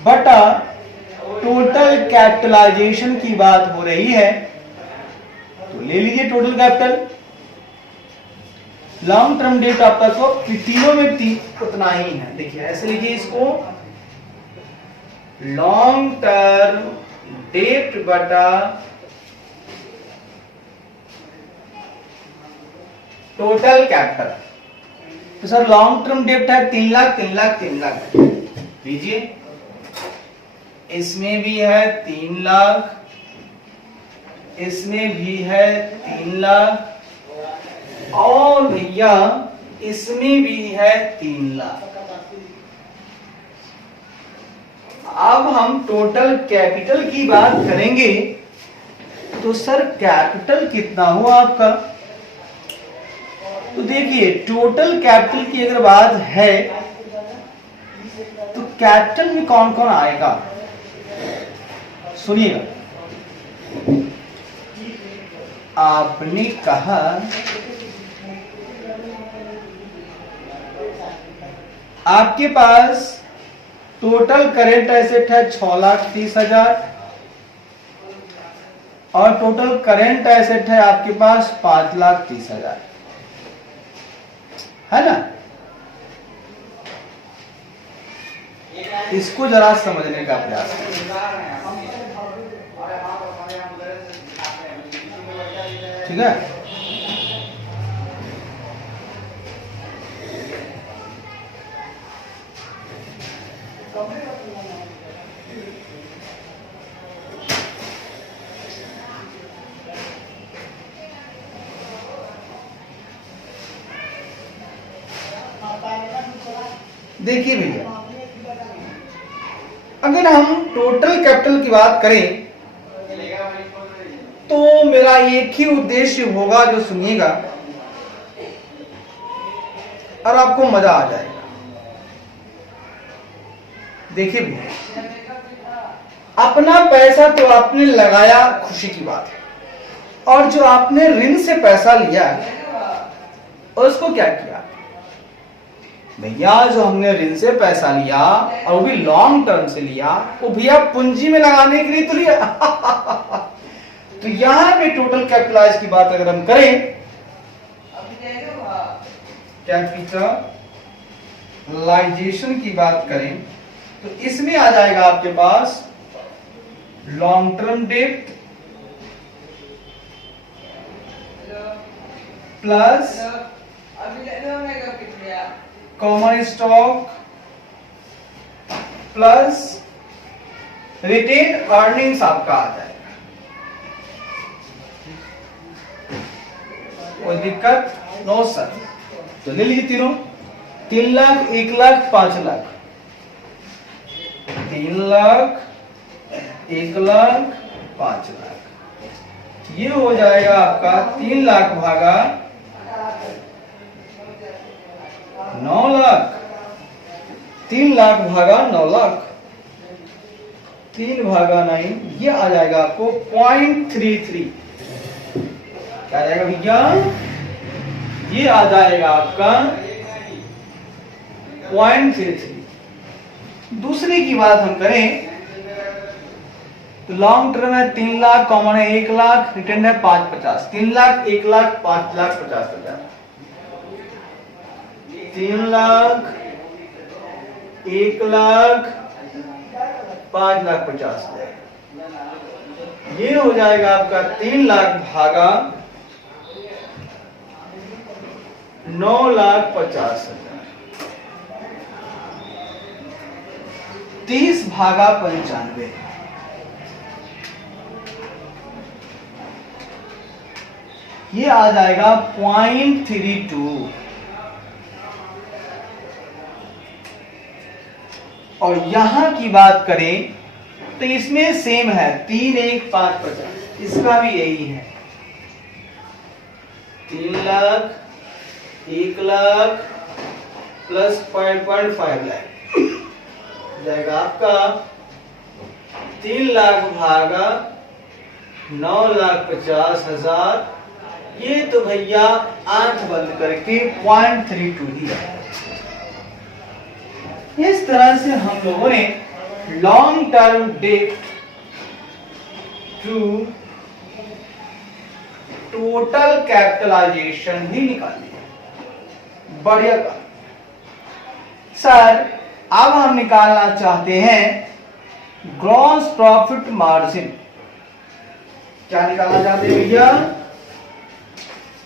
बटा टोटल कैपिटलाइजेशन की बात हो रही है तो ले लीजिए total capital. Long term debt आपका तो तीनों में उतना ही है। देखिए ऐसे लीजिए इसको, लॉन्ग टर्म डेट बटा टोटल कैपिटल। तो सर लॉन्ग टर्म डेट है 3 लाख 3 लाख 3 लाख, लीजिए इसमें भी है 3 लाख, इसमें भी है 3 लाख, और भैया इसमें भी है 3 लाख। अब हम टोटल कैपिटल की बात करेंगे तो सर कैपिटल कितना हुआ आपका? तो देखिए टोटल कैपिटल की अगर बात है तो कैपिटल में कौन कौन आएगा सुनिएगा। आपने कहा आपके पास टोटल करेंट एसेट है 6,30,000 और टोटल करेंट एसेट है आपके पास 5,30,000, है ना? इसको जरा समझने का प्रयास करें, ठीक है? देखिए भैया, अगर हम टोटल कैपिटल की बात करें तो मेरा एक ही उद्देश्य होगा जो सुनिएगा और आपको मजा आ जाएगा। देखिए भैया, अपना पैसा तो आपने लगाया, खुशी की बात है, और जो आपने ऋण से पैसा लिया उसको क्या किया भैया? जो हमने ऋण से पैसा लिया और वो भी लॉन्ग टर्म से लिया, वो भैया पूंजी में लगाने के लिए तो लिया। तो यहां पे टोटल कैपिटलाइज की बात अगर हम करें, कैपिटलाइजेशन की बात करें तो इसमें आ जाएगा आपके पास long term debt plus common stock plus retain earnings आपका आ जाएगा। कोई दिक्कत? No sir. तो ले लीजिए तीनों, 3 लाख, 1 लाख, 5 लाख। 3 लाख, 1 लाख, 5 लाख। ये हो जाएगा आपका 3 लाख भागा 9 लाख। 3 लाख भागा 9 लाख, 3 भागा 9, ये आ जाएगा आपको 0.33। क्या आ जाएगा भैया? ये आ जाएगा आपका 0.33। दूसरे की बात हम करें तो लॉन्ग टर्म है 3 लाख, कॉमन है 1 लाख, रिटर्न है 550। 3 लाख, 1 लाख, 5 लाख 50 हजार। 3 लाख, 1 लाख, 5 लाख 50 हजार। ये हो जाएगा आपका 3 लाख भागा 9 लाख 50 हजार। 30 भागा 95, ये आ जाएगा 0.32। और यहां की बात करें तो इसमें सेम है 3, 1, 5, 50। इसका भी यही है 3 लाख, 1 लाख प्लस 5.5 लाख जाएगा आपका 3 लाख भागा 9 लाख 50 हजार। ये तो भैया आंख बंद करके 0.32 ही है। इस तरह से हम लोगों ने long term debt to total capitalization भी निकाली है। बढ़िया का सर, अब हम निकालना चाहते हैं ग्रॉस प्रॉफिट मार्जिन। क्या निकालना चाहते हैं भैया?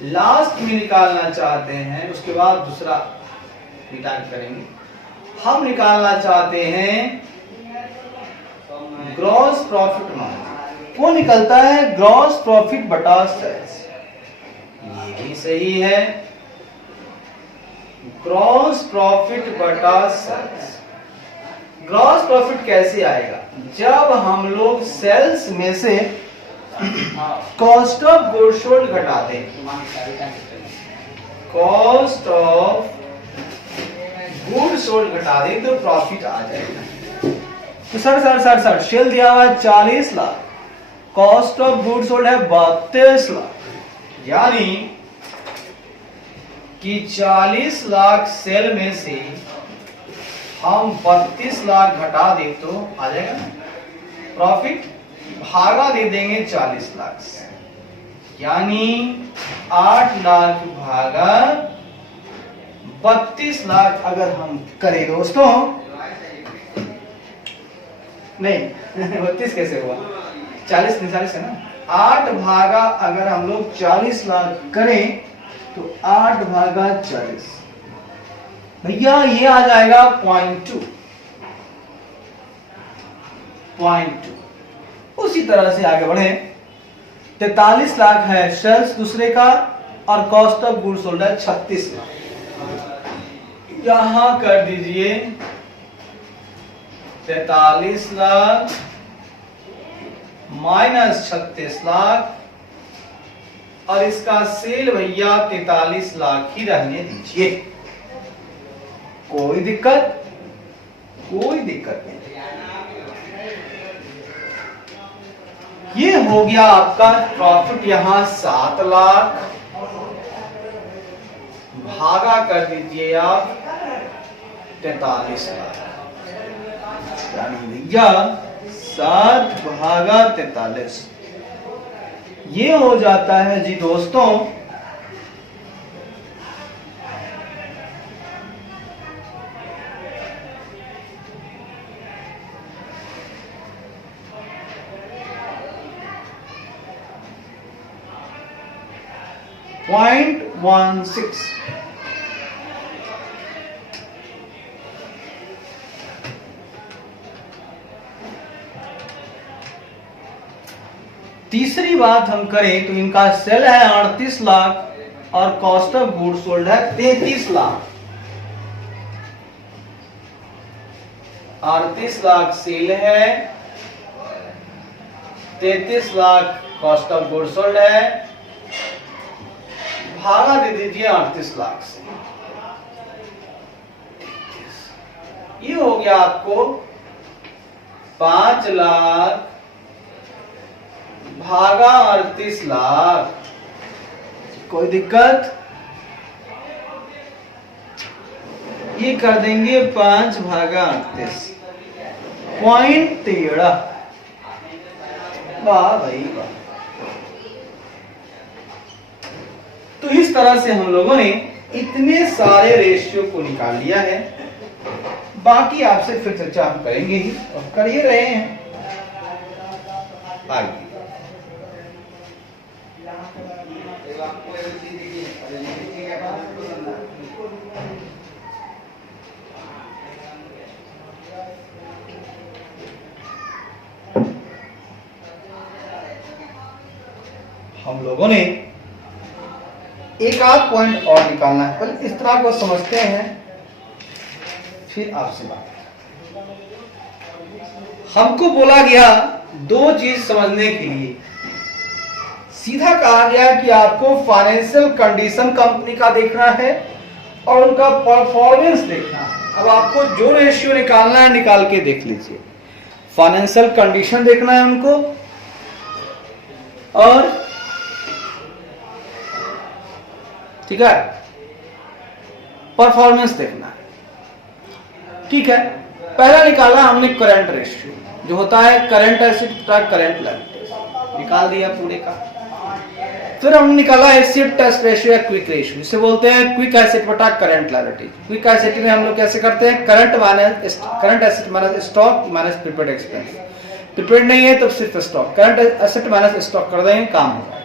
लास्ट में निकालना चाहते हैं, उसके बाद दूसरा निकाल करेंगे। हम निकालना चाहते हैं ग्रॉस प्रॉफिट मार्जिन। वो निकलता है ग्रॉस प्रॉफिट बटा सेल्स। ये भी सही है, ग्रॉस प्रॉफिट बटा सेल्स। ग्रॉस प्रॉफिट कैसे आएगा? जब हम लोग सेल्स में से कॉस्ट ऑफ गुड्स सोल्ड घटा दें। कॉस्ट ऑफ गुड्स सोल्ड घटा दें तो प्रॉफिट आ जाएगा। तो सर सेल दिया हुआ है 40 lakh, cost of goods sold है 32 लाख। यानी कि 40 लाख सेल में से हम 32 लाख घटा दें तो आ जाएगा ना प्रॉफिट। भागा दे देंगे 40 लाख से, यानी 8 लाख भागा 32 लाख अगर हम करें दोस्तों, नहीं 32 कैसे हुआ? 40 है ना। 8 भागा अगर हम लोग 40 लाख करें तो 8 भागा 40 भैया ये आ जाएगा 0.2। उसी तरह से आगे बढ़े। 43 लाख है सेल्स दूसरे का और कॉस्ट ऑफ गुड्स सोल्ड है 36 लाख। यहां कर दीजिए 43 लाख माइनस 36 लाख और इसका सेल भैया 43 लाख ही रहने दीजिए। कोई दिक्कत? कोई दिक्कत नहीं। ये हो गया आपका प्रॉफिट। यहां 7 लाख भागा कर दीजिए आप 43 लाख, यानी भैया 7 भागा 43। ये हो जाता है जी दोस्तों 0.16। तीसरी बात हम करें तो इनका सेल है 38 लाख और कॉस्ट ऑफ गुड सोल्ड है 33 लाख। 38 लाख सेल है, 33 lakh cost of good sold है, भागा दे दीजिए 38 लाख से। ये हो गया आपको 5 लाख भागा 38 लाख। कोई दिक्कत? ये कर देंगे 5 भागा 38 पॉइंट 13। वाह भाई वाह। तो इस तरह से हम लोगों ने इतने सारे रेशियो को निकाल लिया है। बाकी आपसे फिर चर्चा हम करेंगे ही और कर ही रहे हैं आगे। हम लोगों ने एक आध पॉइंट और निकालना है, पहले इस तरह को समझते हैं फिर आपसे बात। हमको बोला गया दो चीज समझने के लिए। सीधा कहा गया कि आपको फाइनेंशियल कंडीशन कंपनी का देखना है और उनका परफॉर्मेंस देखना है। अब आपको जो रेशियो निकालना है निकाल के देख लीजिए। फाइनेंशियल कंडीशन देखना है उनको और ठीक है परफॉर्मेंस देखना है। ठीक है, पहला निकाला हमने करंट रेशियो, जो होता है करंट एसेट बटा करंट लायबिलिटी, निकाल दिया पूरे का। फिर हमने निकाला एसेट टेस्ट रेशियो या क्विक रेशियो, इसे बोलते हैं क्विक एसेट बटा करंट लायबिलिटी। क्विक एसेट में हम लोग कैसे करते हैं, current asset minus stock minus prepaid expense. Prepaid नहीं है तो सिर्फ stock, current asset minus stock कर देंगे, काम होगा।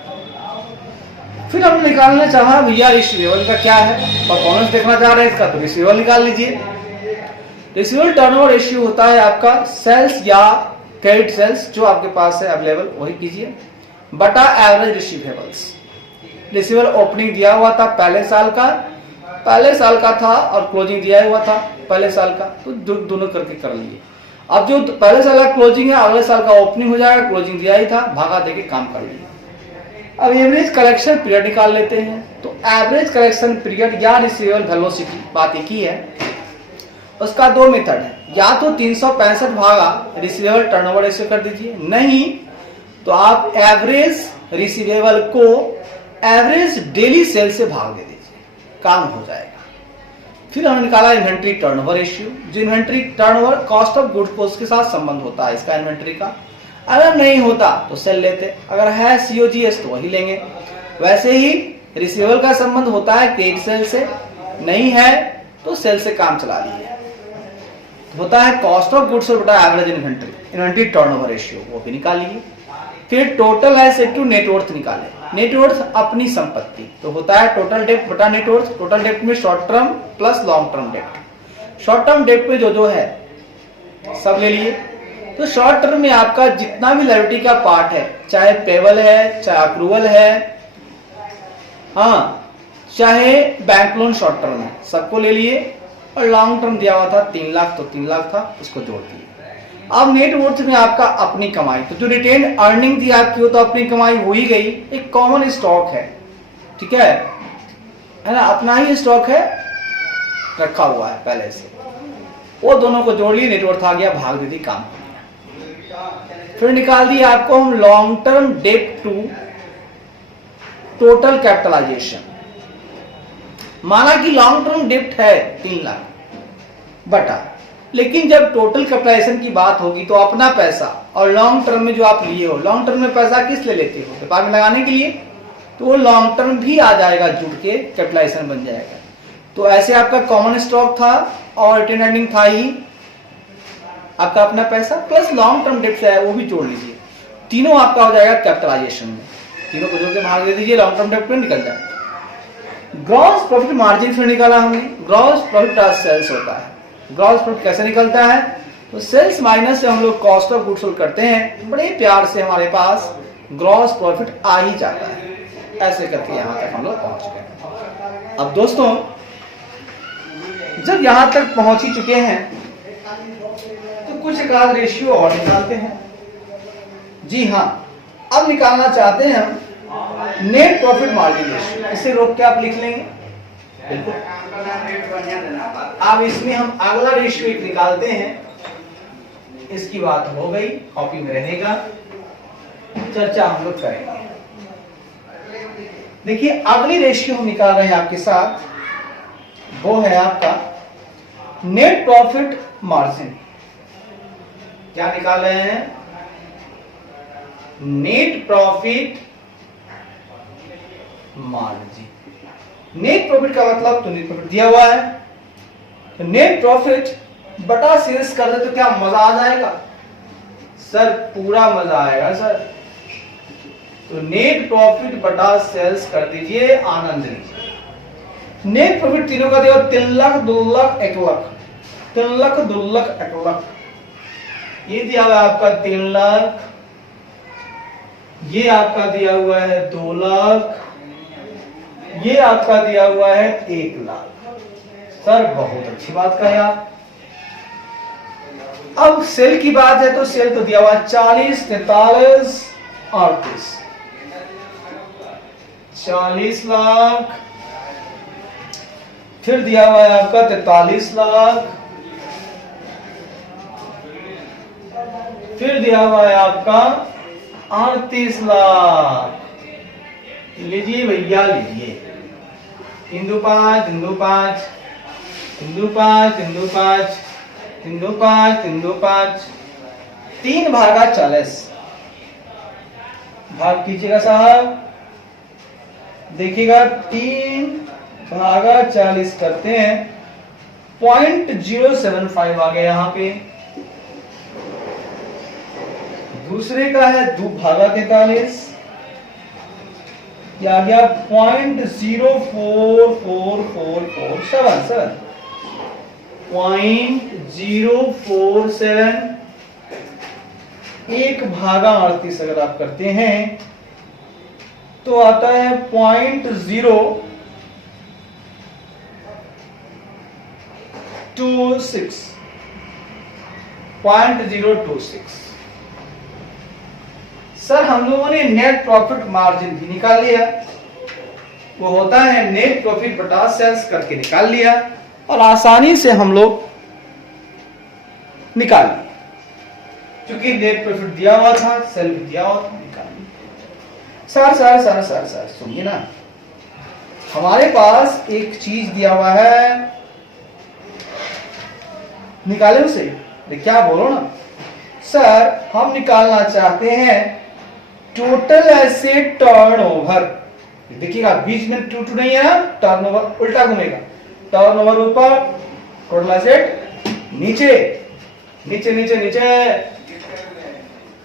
फिर हमने निकालना चाहा भैया रिसीवेबल का क्या है, परफॉर्मेंस देखना चाह रहे हैं इसका, तो रिसीवेबल निकाल लीजिए। रिसीवेबल टर्नओवर रेशियो होता है आपका सेल्स या क्रेडिट सेल्स जो आपके पास है अवेलेबल वही कीजिए बटा एवरेज रिसीवेबल्स। रिसीवेबल ओपनिंग दिया हुआ था पहले साल का था और क्लोजिंग दिया हुआ था पहले साल का, तो दोनों करके कर लिए। अब जो पहले साल का क्लोजिंग है अगले साल का ओपनिंग हो जाएगा, क्लोजिंग दिया ही था, भागा देके काम कर लिए। अब एवरेज कलेक्शन पीरियड निकाल लेते हैं। तो एवरेज कलेक्शन पीरियड या रिसीवेबल वेलोसिटी बात एक ही है, उसका दो मेथड है, या तो 365 भागा रिसीवेबल टर्नओवर रेशियो कर दीजिए, नहीं तो आप एवरेज रिसीवेबल को एवरेज डेली सेल से भाग दे दीजिए, काम हो जाएगा। फिर हमने निकाला इन्वेंट्री टर्नओवर रेशियो, जो inventory turnover cost of goods को उसके साथ संबंध होता है इसका इन्वेंट्री का। अगर नहीं होता तो सेल लेते, अगर है सीओजीएस तो वही लेंगे। वैसे ही रिसीवेबल का संबंध होता है क्रेडिट सेल से, नहीं है तो सेल से काम चला लिए। होता है कॉस्ट ऑफ गुड्स बटा एवरेज इन्वेंट्री टर्नओवर रेशियो, वो भी निकालिए। फिर टोटल एसेट टू नेटवर्थ निकाले। नेटवर्थ अपनी संपत्ति, तो होता है टोटल डेब्ट बटा नेटवर्थ। टोटल डेब्ट में short term plus long term डेब्ट। शॉर्ट टर्म डेब्ट में जो है सब ले लिए। तो शॉर्ट टर्म में आपका जितना भी लायबिलिटी का पार्ट है, चाहे पेबल है, चाहे अप्रूवल है, हाँ चाहे बैंक लोन शॉर्ट टर्म है, सबको ले लिए। और लॉन्ग टर्म दिया हुआ था 3 लाख, तो 3 लाख था, उसको जोड़ दिए। अब नेट वर्थ में आपका अपनी कमाई, तो जो रिटेन अर्निंग थी आपकी वो तो अपनी कमाई हो ही गई। एक कॉमन स्टॉक है, ठीक है ना, अपना ही स्टॉक है रखा हुआ है पहले से, वो दोनों को जोड़ लिए, नेटवर्थ आ गया, भाग दे दी, काम हो गया। फिर निकाल दिया आपको हम long term debt to total capitalization. माना कि लॉन्ग टर्म डेप्ट है 3 लाख बटा, लेकिन जब टोटल कैपिटलाइजेशन की बात होगी तो अपना पैसा और लॉन्ग टर्म में जो आप लिए हो, लॉन्ग टर्म में पैसा किस लिए लेते हो, व्यापार में लगाने के लिए, तो वो लॉन्ग टर्म भी आ जाएगा, जुड़ के कैपिटलाइजेशन बन जाएगा। तो ऐसे आपका कॉमन स्टॉक था और रिटेन अर्निंग था ही, आपका अपना पैसा प्लस लॉन्ग टर्म डेप्ट है वो भी जोड़ लीजिए, तीनों आपका हो जाएगा कैपिटलाइजेशन में। तीनों को जोड़ के भाग दे दीजिए, लॉन्ग टर्म डेप्ट में निकल जाएगा। ग्रॉस प्रॉफिट मार्जिन फिर निकाला हमने। ग्रॉस प्रॉफिट सेल्स होता है। ग्रॉस प्रॉफिट कैसे निकलता है, तो सेल्स माइनस से हम लोग कॉस्ट ऑफ गुड्स सोल्ड करते हैं, बड़े प्यार से हमारे पास ग्रॉस प्रॉफिट आ ही जाता है। ऐसे करके यहां तक हम लोग पहुंच गए। अब दोस्तों जब यहां तक पहुंच ही चुके हैं तो कुछ एक आध रेशियो और निकालते हैं। जी हाँ, अब निकालना चाहते हैं हम नेट प्रॉफिट मार्जिन रेशियो। इसे रोक के आप लिख लेंगे बिल्कुल। अब इसमें हम अगला रेशियो एक निकालते हैं। इसकी बात हो गई, कॉपी में रहेगा, चर्चा हम लोग करेंगे। देखिए अगली रेशियो हम निकाल रहे हैं आपके साथ, वो है आपका नेट प्रॉफिट मार्जिन। क्या निकाल रहे हैं? Net profit margin. Net profit का मतलब तो नेट प्रॉफिट दिया हुआ है, तो नेट प्रॉफिट बटा सेल्स कर दे तो क्या मजा आ जाएगा सर? पूरा मजा आएगा सर। तो नेट प्रॉफिट बटा सेल्स कर दीजिए, आनंद लीजिए। नेट प्रॉफिट तीनों का दिया 3 लाख, 2 लाख, 1 लाख। 3 लाख, 2 लाख, 1 लाख। ये दिया हुआ है आपका 3 लाख, ये आपका दिया हुआ है 2 लाख, ये आपका दिया हुआ है 1 लाख। सर बहुत अच्छी बात कहे आप। अब सेल की बात है तो सेल तो दिया हुआ 40, 43, 38, 40 लाख। फिर दिया हुआ है आपका 43 लाख, फिर दिया हुआ है आपका 38 लाख। लीजिए भैया लीजिए, 3 2 5, 3 2 5, 3 2 5, 3 2 5, 3 2 5, 3 2 5, 3 भागा 40 भाग कीजिएगा साहब। देखिएगा 3 भागा 40 करते हैं, 0.075 आ गया यहां पे। दूसरे का है 2 भागा 43, आ गया 0.04447, 0.047। 1 भागा 38 अगर आप करते हैं तो आता है 0.026। सर हम लोगों ने नेट प्रॉफिट मार्जिन भी निकाल लिया, वो होता है नेट प्रॉफिट बटा सेल्स करके निकाल लिया और आसानी से हम लोग निकाल लिए, क्योंकि नेट प्रॉफिट दिया हुआ था, सेल भी दिया हुआ था, निकाल लिया। सर सुनिए ना, हमारे पास एक चीज दिया हुआ है, निकाले उसे। क्या बोलो ना सर, हम निकालना चाहते हैं टोटल एसेट टर्नओवर। देखिएगा बीच में टू नहीं है ना, टर्नओवर उल्टा घूमेगा। टर्नओवर ऊपर, टोटल एसेट नीचे, नीचे नीचे नीचे।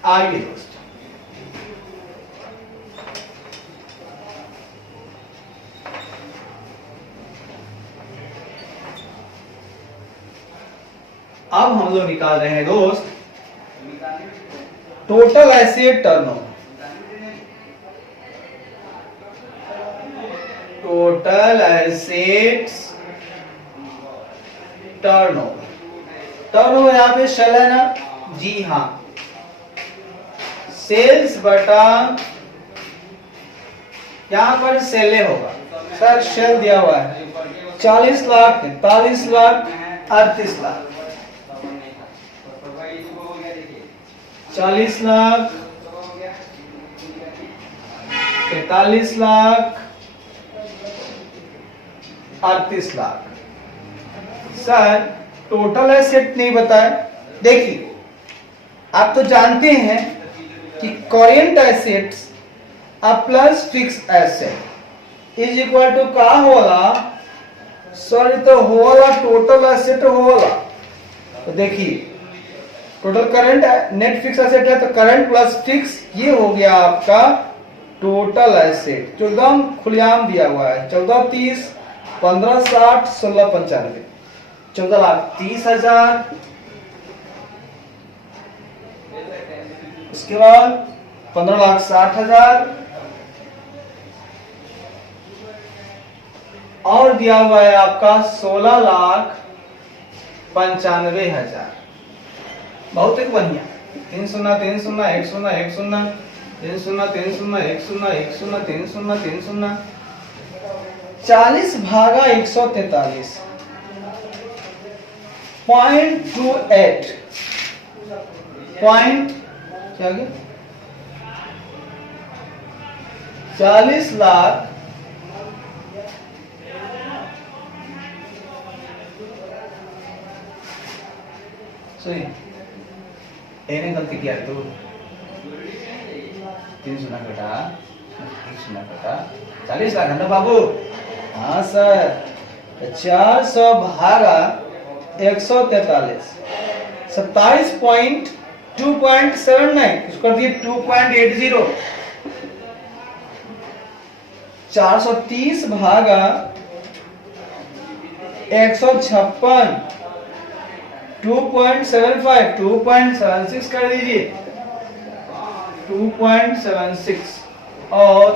आइए दोस्त, अब हम लोग निकाल रहे हैं दोस्त total asset turnover. Total assets turnover. Turnover यहां पे सेल है ना? जी हां, सेल्स बटा यहां पर सेल होगा। सर सेल दिया हुआ है 40 lakh, 43 lakh, 38 lakh. 40 lakh, 43 lakh, 38 lakh. Sir total asset नहीं बताए। देखिए आप तो जानते हैं कि current assets plus fix asset is equal to का होला? सर तो होला टोटल एसेट होला। तो देखिए total current net fix asset है, तो करंट प्लस फिक्स ये हो गया आपका टोटल एसेट, जो एकदम खुलेआम दिया हुआ है। 1430, 1560, 1695, 14,30,000। उसके बाद 15,60,000, और दिया हुआ है आपका 16,95,000। बहुत एक बढ़िया। 3 0 3 0 1 0 1 0 3 0 3 0 1 0 1 0 3 0 3 0 40 भागा 143 0.28 पॉइंट क्या गया 40 लाख एने गलती किया तो 3 0 कटा 1 0 कटा 40 लाख है ना बाबू। हाँ सर 400 भागा 143 27.2.79 इसको कर दिए 2.80। 430 भागा 156 2.75 2.76 कर दीजिए 2.76 और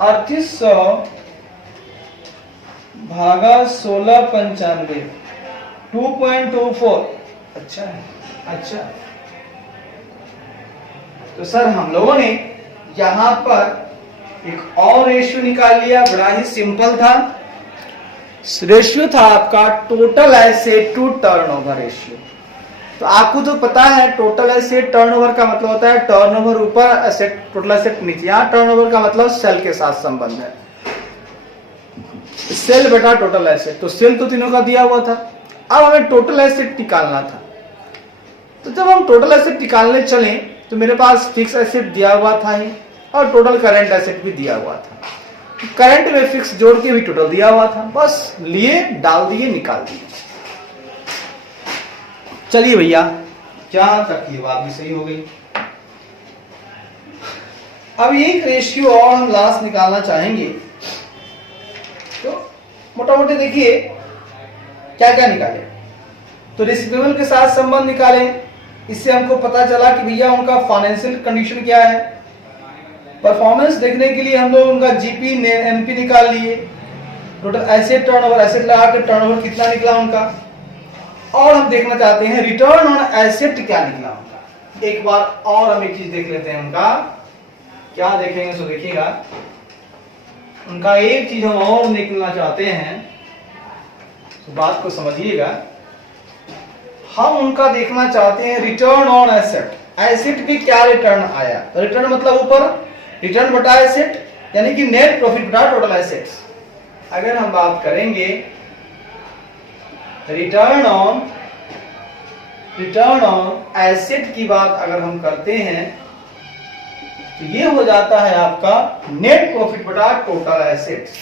3800 भागा 1695 2.24। अच्छा है अच्छा। तो सर हम लोगों ने यहां पर एक और रेशियो निकाल लिया, बड़ा ही सिंपल था। रेशियो था आपका total asset to turnover ratio. तो आपको तो पता है टोटल एसेट टर्नओवर का मतलब होता है टर्नओवर ऊपर एसेट टोटल एसेट नीचे। यहां टर्नओवर का मतलब सेल के साथ संबंध है, सेल बेटा टोटल एसेट। तो सेल तो तीनों का दिया हुआ था, अब हमें टोटल एसेट निकालना था। तो जब हम टोटल एसेट निकालने चले तो मेरे पास फिक्स एसेट दिया हुआ था ही और टोटल करंट एसेट भी दिया हुआ था। करंट में फिक्स जोड़ के भी टोटल दिया हुआ था, बस लिए डाल दिए निकाल दिए। चलिए भैया जहां तक ये बात भी सही हो गई। अब एक रेशियो और हम लास्ट निकालना चाहेंगे। तो मोटा मोटी देखिए क्या क्या निकाले। तो रिसीवेबल के साथ संबंध निकाले, इससे हमको पता चला कि भैया उनका फाइनेंशियल कंडीशन क्या है। परफॉर्मेंस देखने के लिए हम लोग उनका जीपी एनपी निकाल लिए, टोटल एसेट टर्नओवर, एसेट लगा के टर्नओवर कितना निकला उनका। और हम देखना चाहते हैं रिटर्न ऑन एसेट क्या निकला उनका। एक बार और हम एक चीज देख लेते हैं उनका, क्या देखेंगे सो देखिएगा। उनका एक चीज हम और निकलना चाहते हैं, तो बात को समझिएगा। हम उनका देखना चाहते हैं रिटर्न ऑन एसेट, एसेट पे क्या रिटर्न आया। तो रिटर्न मतलब ऊपर रिटर्न बटा एसेट, यानी कि नेट प्रॉफिट बटा टोटल एसेट्स। अगर हम बात करेंगे रिटर्न ऑन एसेट की बात अगर हम करते हैं तो ये हो जाता है आपका नेट प्रॉफिट बटा टोटल एसेट्स।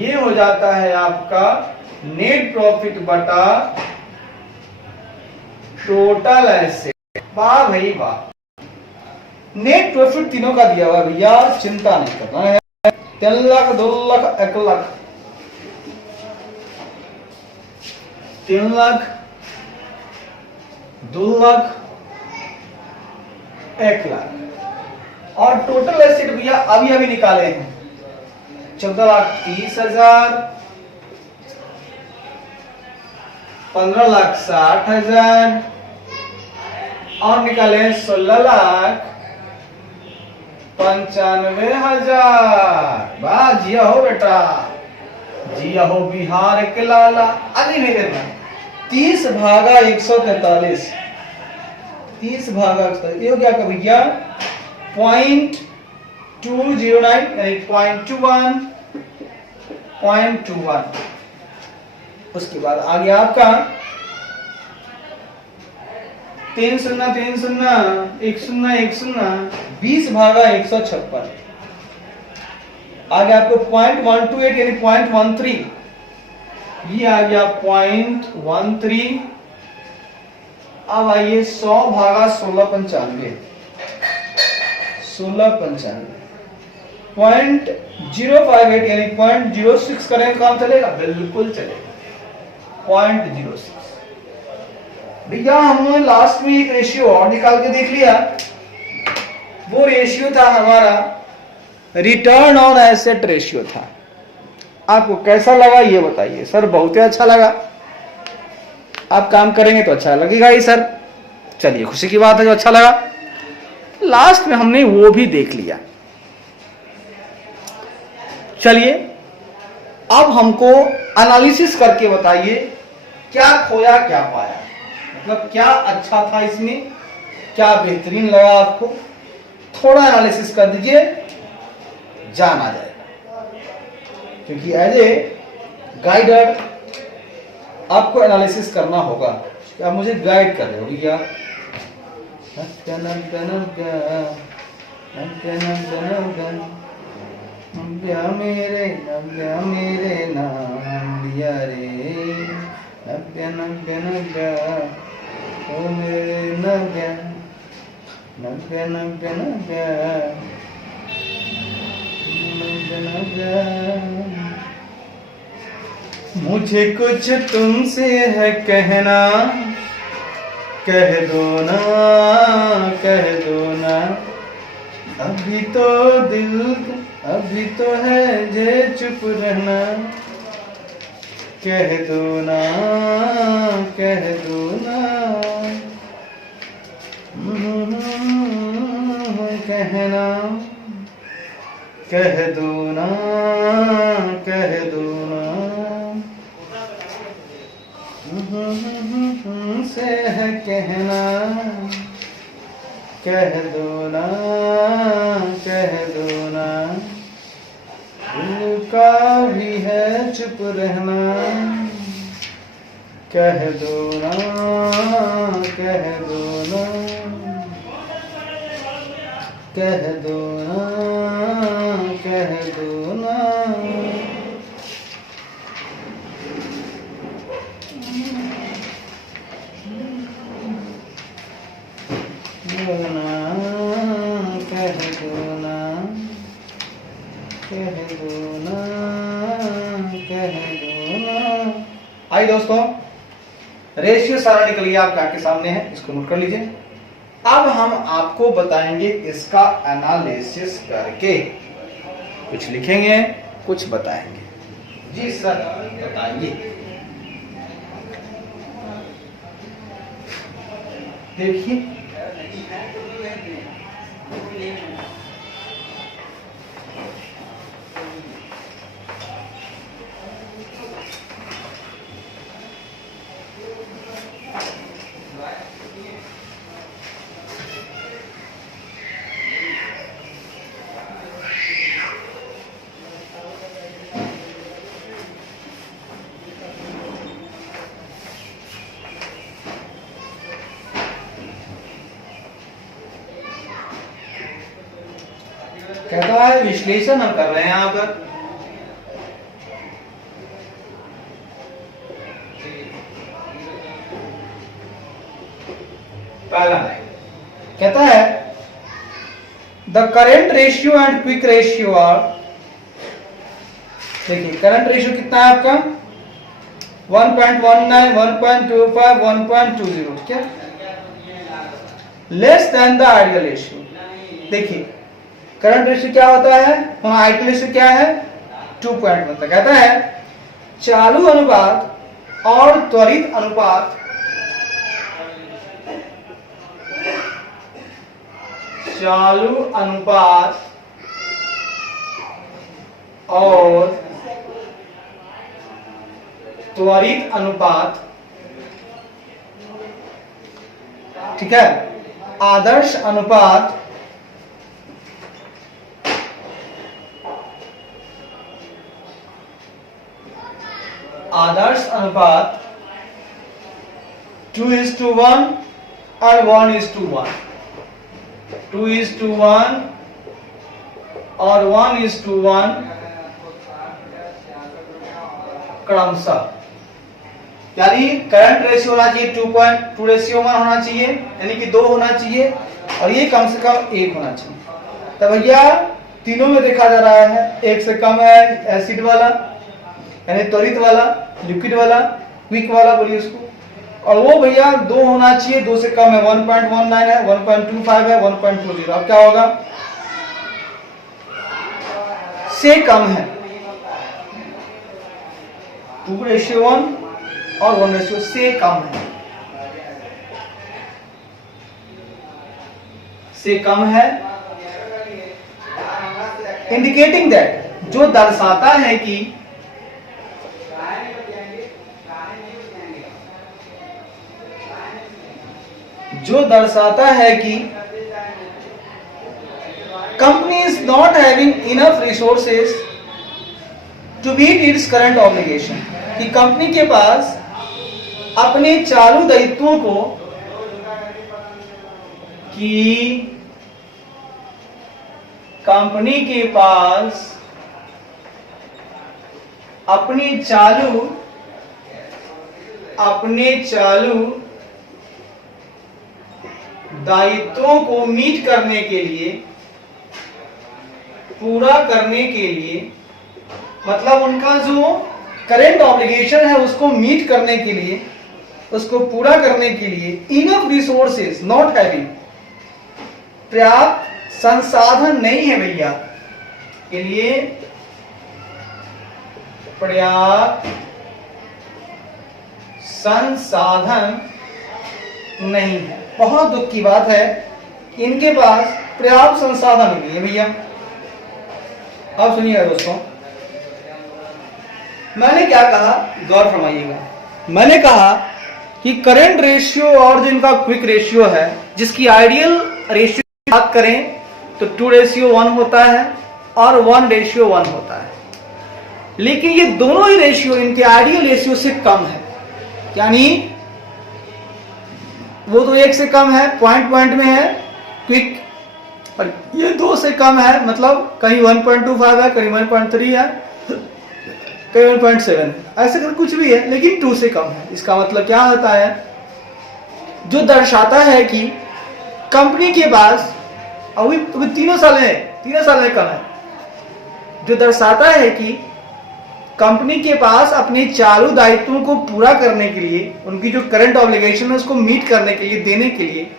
ये हो जाता है आपका नेट प्रॉफिट बटा टोटल एसेट। वाह भाई वाह, नेट प्रॉफिट तीनों का दिया हुआ भैया, चिंता नहीं करना है। 3 लाख 2 लाख 1 लाख 3 लाख 2 लाख 1 लाख और टोटल एसेट भैया अभी अभी निकाले हैं 14,30,000 15,60,000 और निकाले 16,95,000। वाह जिया हो बेटा, जिया हो बिहार के लाला। अभी मेरे में 30 भागा 143, 30 भागा ये हो गया का भैया 0.209 यानी 0.21। उसके बाद आ गया आपका 3 0 3 0 1 0 1 0 20 भागा 156। आ गया आपको 0.128 यानी 0.13। ये आ गया 0.13। अब आइए 100 भागा 1695, 1695 0.058 यानी 0.06 करें काम चलेगा, बिल्कुल चलेगा 0.06। भैया हमने लास्ट में एक रेशियो और निकाल के देख लिया। वो रेशियो था हमारा रिटर्न ऑन एसेट रेशियो था। आपको कैसा लगा ये बताइए। सर बहुत ही अच्छा लगा, आप काम करेंगे तो अच्छा लगेगा ही सर। चलिए खुशी की बात है जो अच्छा लगा। लास्ट में हमने वो भी देख लिया। चलिए अब हमको एनालिसिस करके बताइए क्या खोया क्या पाया, मतलब क्या अच्छा था इसमें, क्या बेहतरीन लगा आपको, थोड़ा एनालिसिस कर दीजिए, जान आ जाएगा। क्योंकि एज ए गाइडर आपको एनालिसिस करना होगा कि आप मुझे गाइड कर रहे हो क्या। मेरे नाम दिया रे, नब्या नब्या नब्या ओ मेरे नब्या नब्या नब्या नब्या नब्या नब्या। मुझे कुछ तुमसे है कहना, कह दो ना, कह दो ना, अभी तो दिल, अभी तो है जे चुप रहना, कह दो ना, कह दो ना, कहना, कह दो ना, कह दो ना, से है कहना, कह दो ना, कह दो ना, दिल का भी है चुप रहना, कह दो ना, कह दो ना, कह दो ना, कह दो ना। कह दो ना, कह दो ना, कह दो ना। आइए दोस्तों, रेशियो सारा निकल गया आपके आंख के सामने है, इसको नोट कर लीजिए। अब हम आपको बताएंगे इसका एनालिसिस करके, कुछ लिखेंगे कुछ बताएंगे। जी सर बताइए। देखिए कहता है विश्लेषण हम कर रहे हैं यहां पर। पहला कहता है the current ratio and quick ratio are, देखिए करंट रेशियो कितना है आपका 1.19, 1.25, 1.20, ठीक है, less than the ideal ratio. देखिए करंट रेशियो क्या होता है, आइडियल रेशियो क्या है 2.1। कहता है चालू अनुपात और त्वरित अनुपात चालू अनुपात और त्वरित अनुपात, ठीक है, आदर्श अनुपात आदर्श अनुपात 2:1 और 1:1, 2:1 और 1:1 क्रमशः, यानी करंट रेशियो होना चाहिए 2:1 होना चाहिए, यानी कि 2 होना चाहिए, और ये कम से कम 1 होना चाहिए। तो भैया तीनों में देखा जा रहा है, एक से कम है एसिड वाला यानी त्वरित वाला, लिक्विड वाला, क्विक वाला बोलिए उसको, और वो भैया 2 होना चाहिए, 2 से कम है 1.19 है, 1.25 है, 1.20। अब क्या होगा से कम है, 2:1 और 1 से कम है, से कम है, इंडिकेटिंग दैट, जो दर्शाता है कि company is not having enough resources to meet its current obligation, कि कंपनी के पास अपने चालू दायित्वों को, कि कंपनी के पास अपने चालू दायित्वों को मीट करने के लिए, पूरा करने के लिए, मतलब उनका जो करेंट ऑब्लिगेशन है उसको मीट करने के लिए, उसको पूरा करने के लिए इनफ रिसोर्सेज नॉट हैविंग, पर्याप्त संसाधन नहीं है भैया, के लिए पर्याप्त संसाधन नहीं है। बहुत दुख की बात है, इनके पास पर्याप्त संसाधन नहीं है भैया। अब सुनिएगा दोस्तों, मैंने क्या कहा, गौर फरमाइएगा। मैंने कहा कि करंट रेशियो और जो इनका क्विक रेशियो है, जिसकी आइडियल रेशियो की बात करें तो 2:1 होता है और 1:1 होता है, लेकिन ये दोनों ही रेशियो इनके आइडियल रेशियो से कम है, यानी वो तो 1 से कम है, पॉइंट में है क्विक, और ये 2 से कम है, मतलब कहीं 1.25 है, कहीं 1.3 है, कहीं 1.7 है, ऐसे कर कुछ भी है, लेकिन 2 से कम है। इसका मतलब क्या होता है, जो दर्शाता है कि कंपनी के पास अभी 3 साल में कम है, जो दर्शाता है कि कंपनी के पास अपने चालू दायित्वों को पूरा करने के लिए, उनकी जो करंट ऑब्लिगेशन है उसको मीट करने के लिए, देने के लिए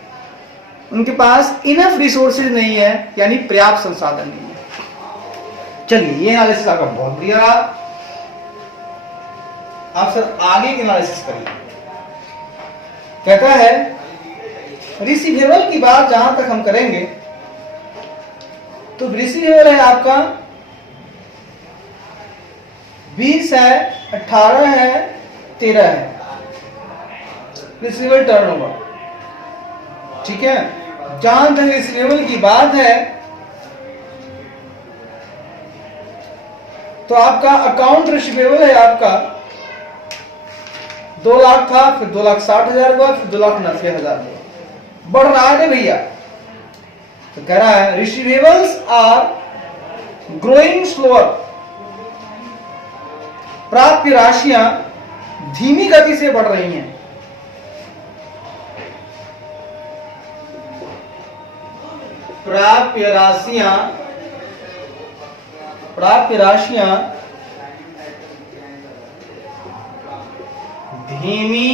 उनके पास इनफ रिसोर्सेज नहीं है, यानी पर्याप्त संसाधन नहीं है। चलिए, ये एनालिसिस आपका बहुत क्लियर रहा। आप सर आगे की एनालिसिस करिए। कहता है रिसीवेबल की बात जहां तक हम करेंगे तो रिसीवेबल है आपका 20 है, 18 है, 13 है रिसीवेबल टर्नओवर, ठीक है। जहां तक रिसीवेबल की बात है तो आपका अकाउंट रिसीवेबल है आपका 2 लाख था, फिर 2,60,000 हुआ, फिर 2,90,000 हुआ, बढ़ रहा है भैया। तो कह रहा है रिसीवेबल्स आर ग्रोइंग स्लोअर, प्राप्य राशियां धीमी गति से बढ़ रही हैं। प्राप्य राशियां धीमी,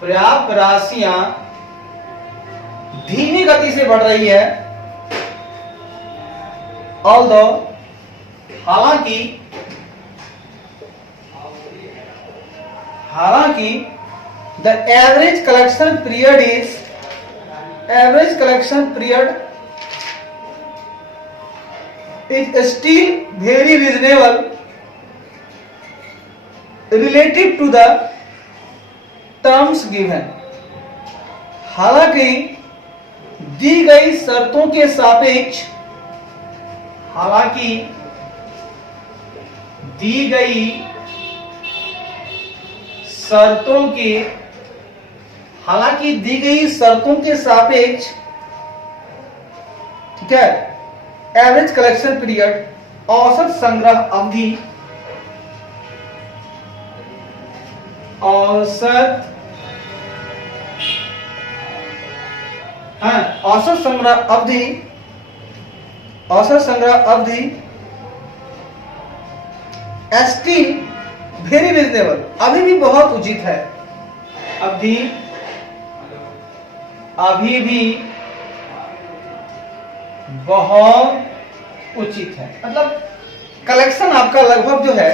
पर्याप्त राशियां धीमी गति से बढ़ रही है। ऑल्दो, हालांकि the average collection period is still very reasonable relative to the terms given। हालांकि दी गई शर्तों के सापेक्ष, हालांकि दी गई शर्तों के सापेक्ष, ठीक है, एवरेज कलेक्शन पीरियड, औसत संग्रह अवधि, औसत संग्रह अवधि स्टिल वेरी रिजनेबल, अभी भी बहुत उचित है, अभी भी बहुत उचित है। मतलब कलेक्शन आपका लगभग जो है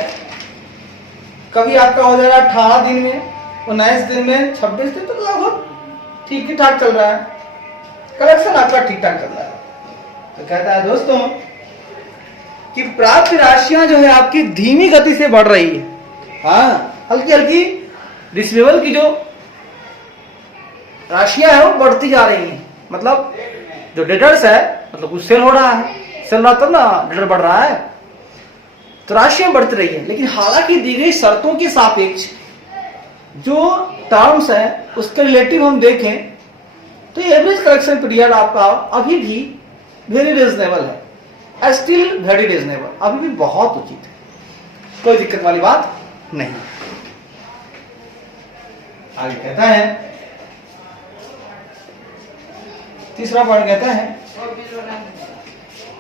कभी आपका हो जाएगा 18 दिन में, 19 दिन में, 26 दिन, तो लगभग ठीक ठाक चल रहा है, कलेक्शन आपका ठीक ठाक चल रहा है। तो कहता है दोस्तों कि प्राप्त राशियां जो है आपकी धीमी गति से बढ़ रही है। हाँ, हल्की हल्की रिसीवेबल की जो राशियां है वो बढ़ती जा रही हैं, मतलब जो डेटर्स है मतलब कुछ सेल हो रहा है, सेल रहा तब ना डेटर बढ़ रहा है, तो राशियां बढ़ती रही है। लेकिन हालांकि दी गई शर्तों के सापेक्ष जो टर्म्स है उसके रिलेटिव हम देखें तो एवरेज कलेक्शन पीरियड आपका अभी भी वेरी रिजनेबल है, स्टिल वेरी रिजनेबल, अभी भी बहुत उचित है, कोई दिक्कत वाली बात नहीं। आगे कहता है, तीसरा पॉइंट कहता है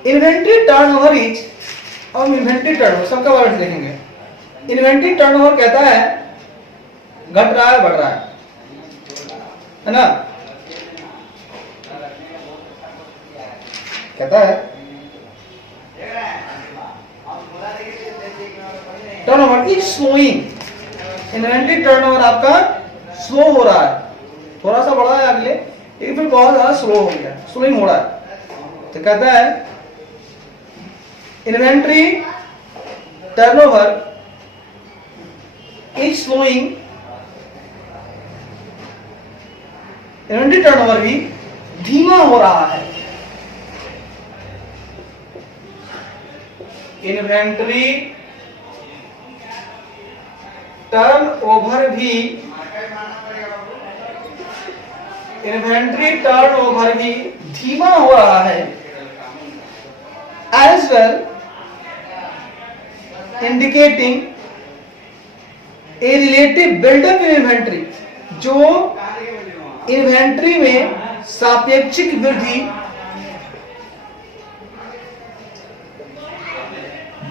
इन्वेंट्री टर्नओवर इज, और इन्वेंट्री टर्नओवर सबका वर्ड देखेंगे। इन्वेंट्री टर्नओवर कहता है घट रहा है बढ़ रहा है ना, कहता है turnover is slowing, inventory turnover आपका स्लो हो रहा है, थोड़ा सा बढ़ा है अगले, लेकिन फिर बहुत ज्यादा स्लो हो गया, स्लोइंग हो रहा है। तो कहता है inventory turnover is slowing, inventory turnover भी धीमा हो रहा है, इन्वेंट्री टर्नओवर भी, इन्वेंट्री टर्नओवर भी धीमा हो रहा है, as well indicating a relative buildup in inventory, जो इन्वेंट्री में सापेक्षिक वृद्धि,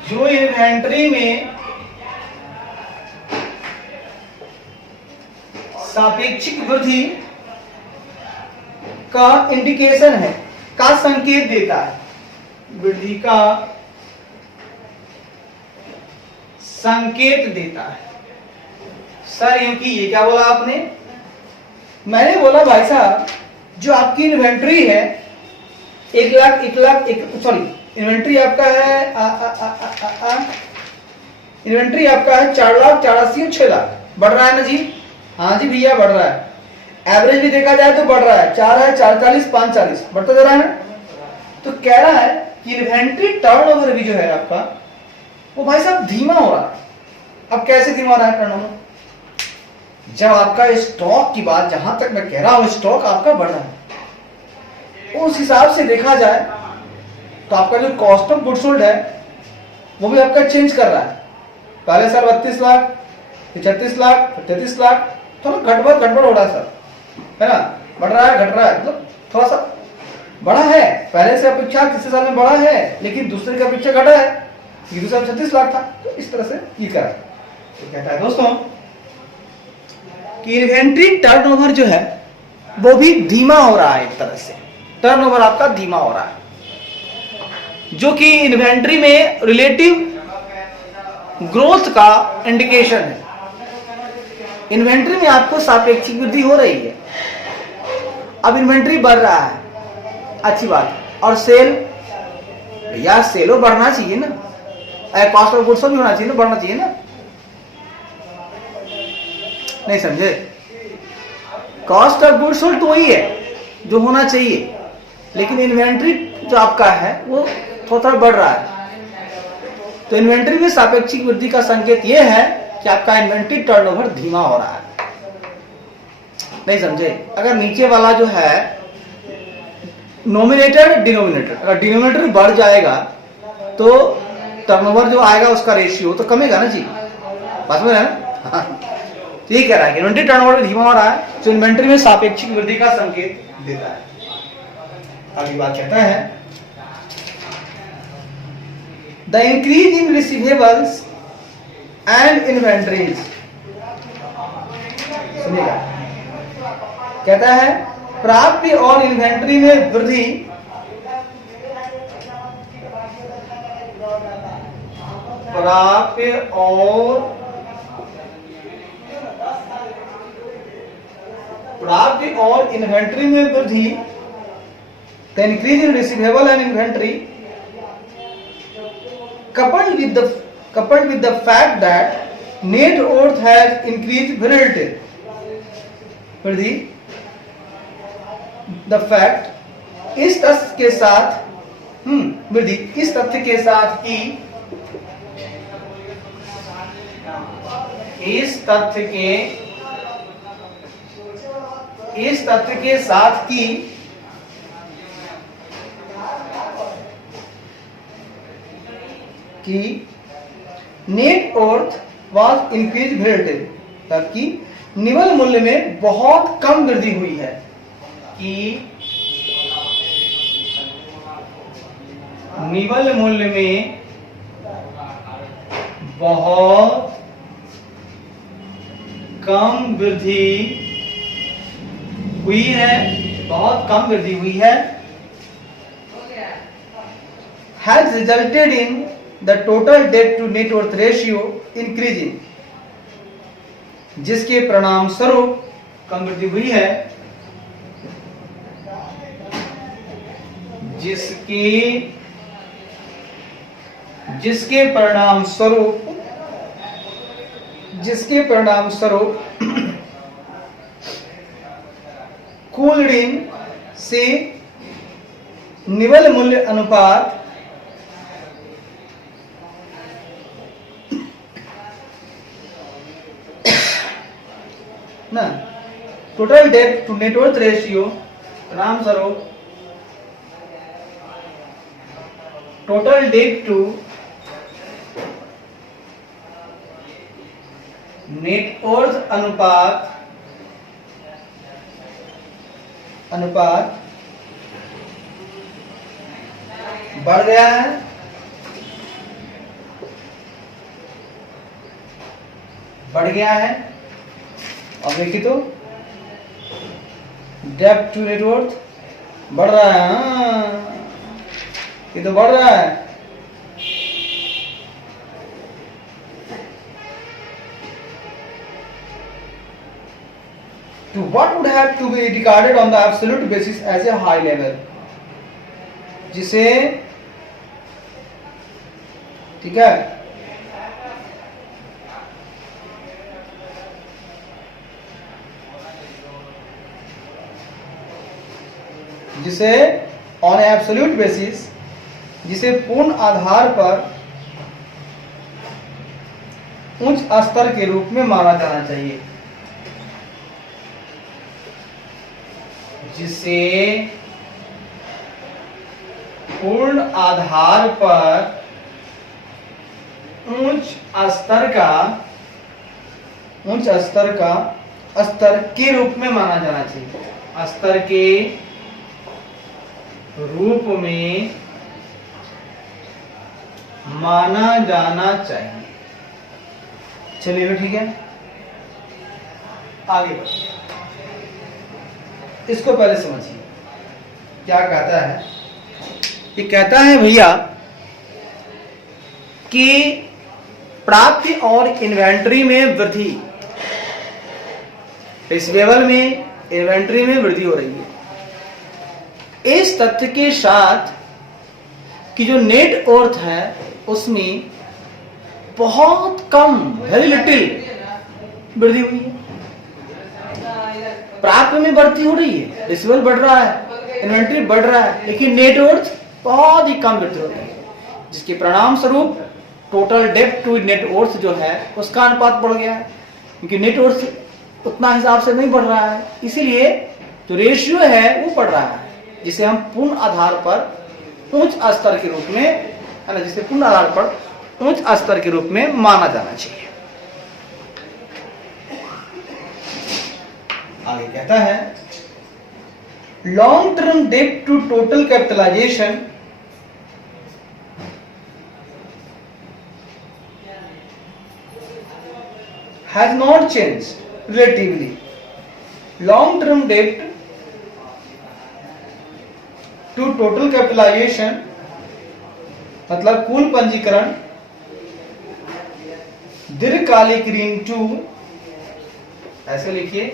जो इन्वेंट्री में सापेक्षिक वृद्धि का इंडिकेशन है, का संकेत देता है, वृद्धि का संकेत देता है। सर क्योंकि ये क्या बोला आपने? मैंने बोला भाई साहब जो आपकी इन्वेंट्री है 1 लाख सॉरी इन्वेंट्री आपका है इन्वेंट्री आपका है 4,84,000 6 लाख, बढ़ रहा है ना जी? हाँ जी भैया बढ़ रहा है, एवरेज भी देखा जाए तो बढ़ रहा है, 4 है 440 540 बढ़ता जा रहा है। तो कह रहा है कि इन्वेंट्री टर्नओवर भी जो है आपका वो भाई साहब धीमा हो रहा है। अब कैसे धीमा हो रहा है टर्नओवर? जब आपका स्टॉक की बात, जहां तक मैं कह रहा हूं स्टॉक आपका बढ़ रहा है, उस हिसाब से देखा जाए तो आपका जो कॉस्ट ऑफ गुड्स सोल्ड है वो भी आपका चेंज कर रहा है। पहले सर 32 लाख, फिर 36 लाख, फिर 33 लाख, थोड़ा गड़बड़ हो रहा है सर, है ना? बढ़ रहा है घट रहा है, मतलब थोड़ा सा बढ़ा है, पहले से अपेक्षा तीसरे साल में बढ़ा है, लेकिन दूसरे की अपेक्षा घटा है, दूसरा 36 लाख था, तो इस तरह से ये करा। तो कहता है दोस्तों कि इन्वेंट्री टर्नओवर जो है वो भी धीमा हो रहा है, एक तरह से टर्नओवर आपका धीमा हो रहा है, जो कि इन्वेंट्री में रिलेटिव ग्रोथ का इंडिकेशन है। इन्वेंट्री में आपको सापेक्षिक वृद्धि हो रही है, अब इन्वेंट्री बढ़ रहा है, अच्छी बात है, और सेल, भैया सेलो बढ़ना चाहिए ना, कॉस्ट ऑफ गुड्स भी होना चाहिए ना, बढ़ना चाहिए ना, नहीं समझे? कॉस्ट ऑफ गुड्स सोल्ड तो वही है जो होना चाहिए, लेकिन इन्वेंट्री जो आपका है वो थोड़ा बढ़ रहा है। तो इन्वेंट्री में सापेक्षिक वृद्धि का संकेत ये है कि आपका इन्वेंट्री टर्नओवर धीमा हो रहा है, नहीं समझे? अगर नीचे वाला जो है नोमिनेटर डिनोमिनेटर, अगर डिनोमिनेटर बढ़ जाएगा तो टर्नओवर जो आएगा उसका रेशियो तो कमेगा ना जी, बात में है ना? हाँ, ये कह रहा है कि इन्वेंट्री टर्नओवर धीमा हो रहा है, जो इन्वेंट्री में सापेक्षिक वृद्धि का संकेत देता है। अगली बात कहता है the increase in receivables and inventories, सुनिएगा, कहता है प्राप्ति और इन्वेंट्री में वृद्धि प्राप्य और इन्वेंट्री में वृद्धि, the increase in receivable and inventory coupled with the fact that net worth has increased relative, the fact इस तथ्य के साथ वृद्धि, इस तथ्य के साथ कि इस तथ्य के साथ कि net worth was increase relative, ताकि निवल मूल्य में बहुत कम वृद्धि हुई है, कि निवल मूल्य में बहुत कम वृद्धि हुई है, बहुत कम वृद्धि हुई है, has resulted in the total debt to net worth ratio increasing, जिसके परिणाम स्वरूप कम वृद्धि हुई है, जिसके परिणाम स्वरूप कुल ऋण से निवल मूल्य अनुपात ना, total debt to net worth ratio परिणाम स्वरूप टोटल डेट टू नेटवर्थ अनुपात बढ़ गया है, अब देखिए तो डेप्ट टू नेटवर्थ बढ़ रहा है, ये तो बढ़ रहा है, to what would have to be regarded on the absolute basis as a high level, जिसे ठीक है जिसे ऑन एब्सोल्यूट बेसिस, जिसे पूर्ण आधार पर उच्च स्तर के रूप में माना जाना चाहिए, जिसे पूर्ण आधार पर उच्च स्तर के रूप में माना जाना चाहिए, स्तर के रूप में माना जाना चाहिए। चलिए ठीक है, आगे बढ़िए, इसको पहले समझिए क्या कहता है। ये कहता है भैया कि प्राप्य और इन्वेंट्री में वृद्धि, रिसीवेबल में इन्वेंट्री में वृद्धि हो रही है, इस तथ्य के साथ कि जो नेट वर्थ है उसमें बहुत कम, वेरी लिटिल वृद्धि हुई है। प्राप्य में बढ़ती हो रही है, रिसीवेबल बढ़ रहा है, इन्वेंट्री बढ़ रहा है, लेकिन नेट वर्थ बहुत ही कम वृद्धि होती है, जिसके परिणाम स्वरूप टोटल डेब्ट टू नेट वर्थ जो है उसका अनुपात बढ़ गया है, क्योंकि नेट वर्थ उतना हिसाब से नहीं बढ़ रहा है, इसीलिए जो रेशियो है वो बढ़ रहा है, जिसे हम पूर्ण आधार पर उच्च स्तर के रूप में, है ना, जिसे पूर्ण आधार पर उच्च स्तर के रूप में माना जाना चाहिए। आगे कहता है long term debt to total capitalisation has not changed relatively. Long term debt to total capitalization मतलब कुल पंजीकरण दीर्घकालिक ऋण टू, ऐसे लिखिए,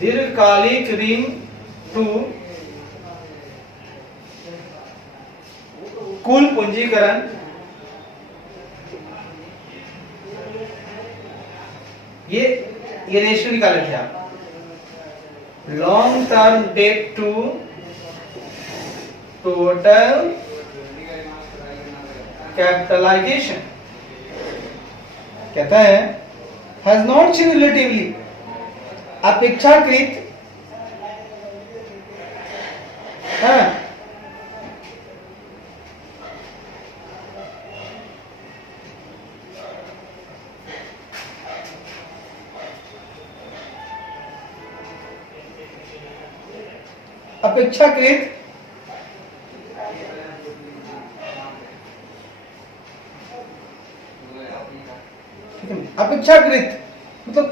दीर्घकालिक ऋण टू कुल पूंजीकरण ये रेशियो निकाले थे आप, long term debt to total capitalisation, कहता है हैज नॉट चेंज रिलेटिवली, अपेक्षाकृत अपेक्षाकृत अपेक्षाकृत मतलब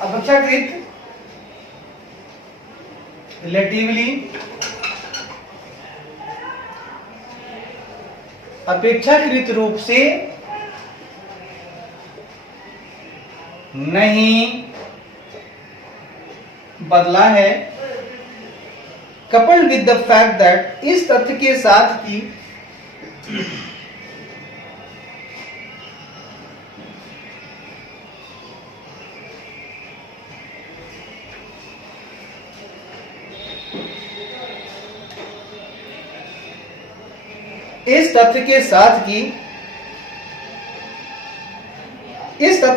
अपेक्षाकृत रिलेटिवली, अपेक्षाकृत रूप से नहीं बदला है, coupled with the fact that, इस तथ्य के साथ कि इस तथ्य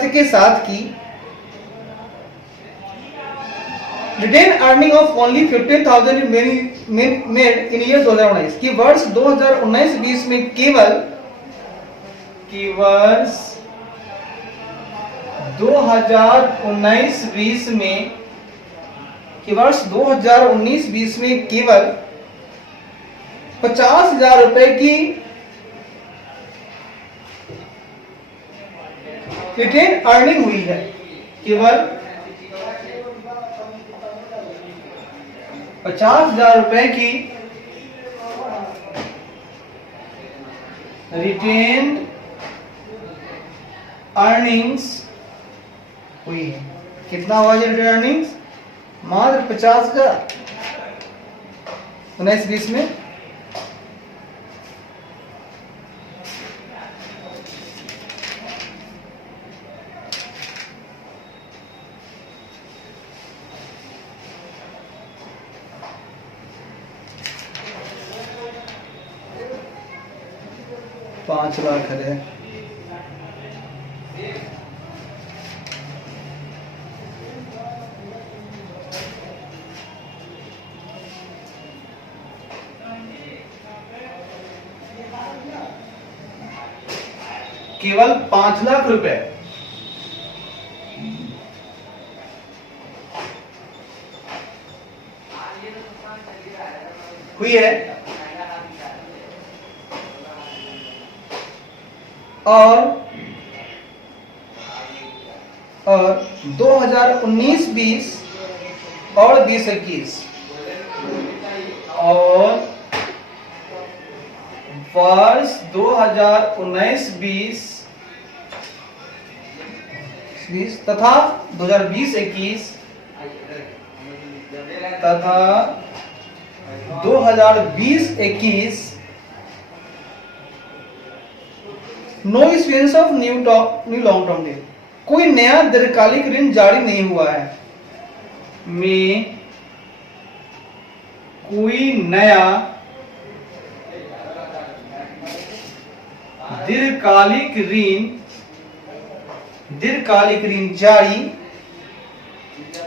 के साथ की retain earning of only 15,000 made in year 2019, कि वर्ष 2019-20 में केवल वर्ष 2019-20 में वर्ष 2019-20 में केवल 50,000 रुपए की रिटेन अर्निंग हुई है, केवल 50,000 रुपए की रिटेन अर्निंग्स हुई है। कितना हुआ रिटेन अर्निंग्स? मात्र 50,000 19-20 में। $5 लाख है। केवल 5 लाख रुपए हुई है और 2019-20 और 20-21 और वर्ष 2019-20 तथा 2020-21 तथा 2020-21 no issuance of new long term debt, कोई नया दीर्घकालिक ऋण जारी नहीं हुआ है, में कोई नया दीर्घकालिक ऋण जारी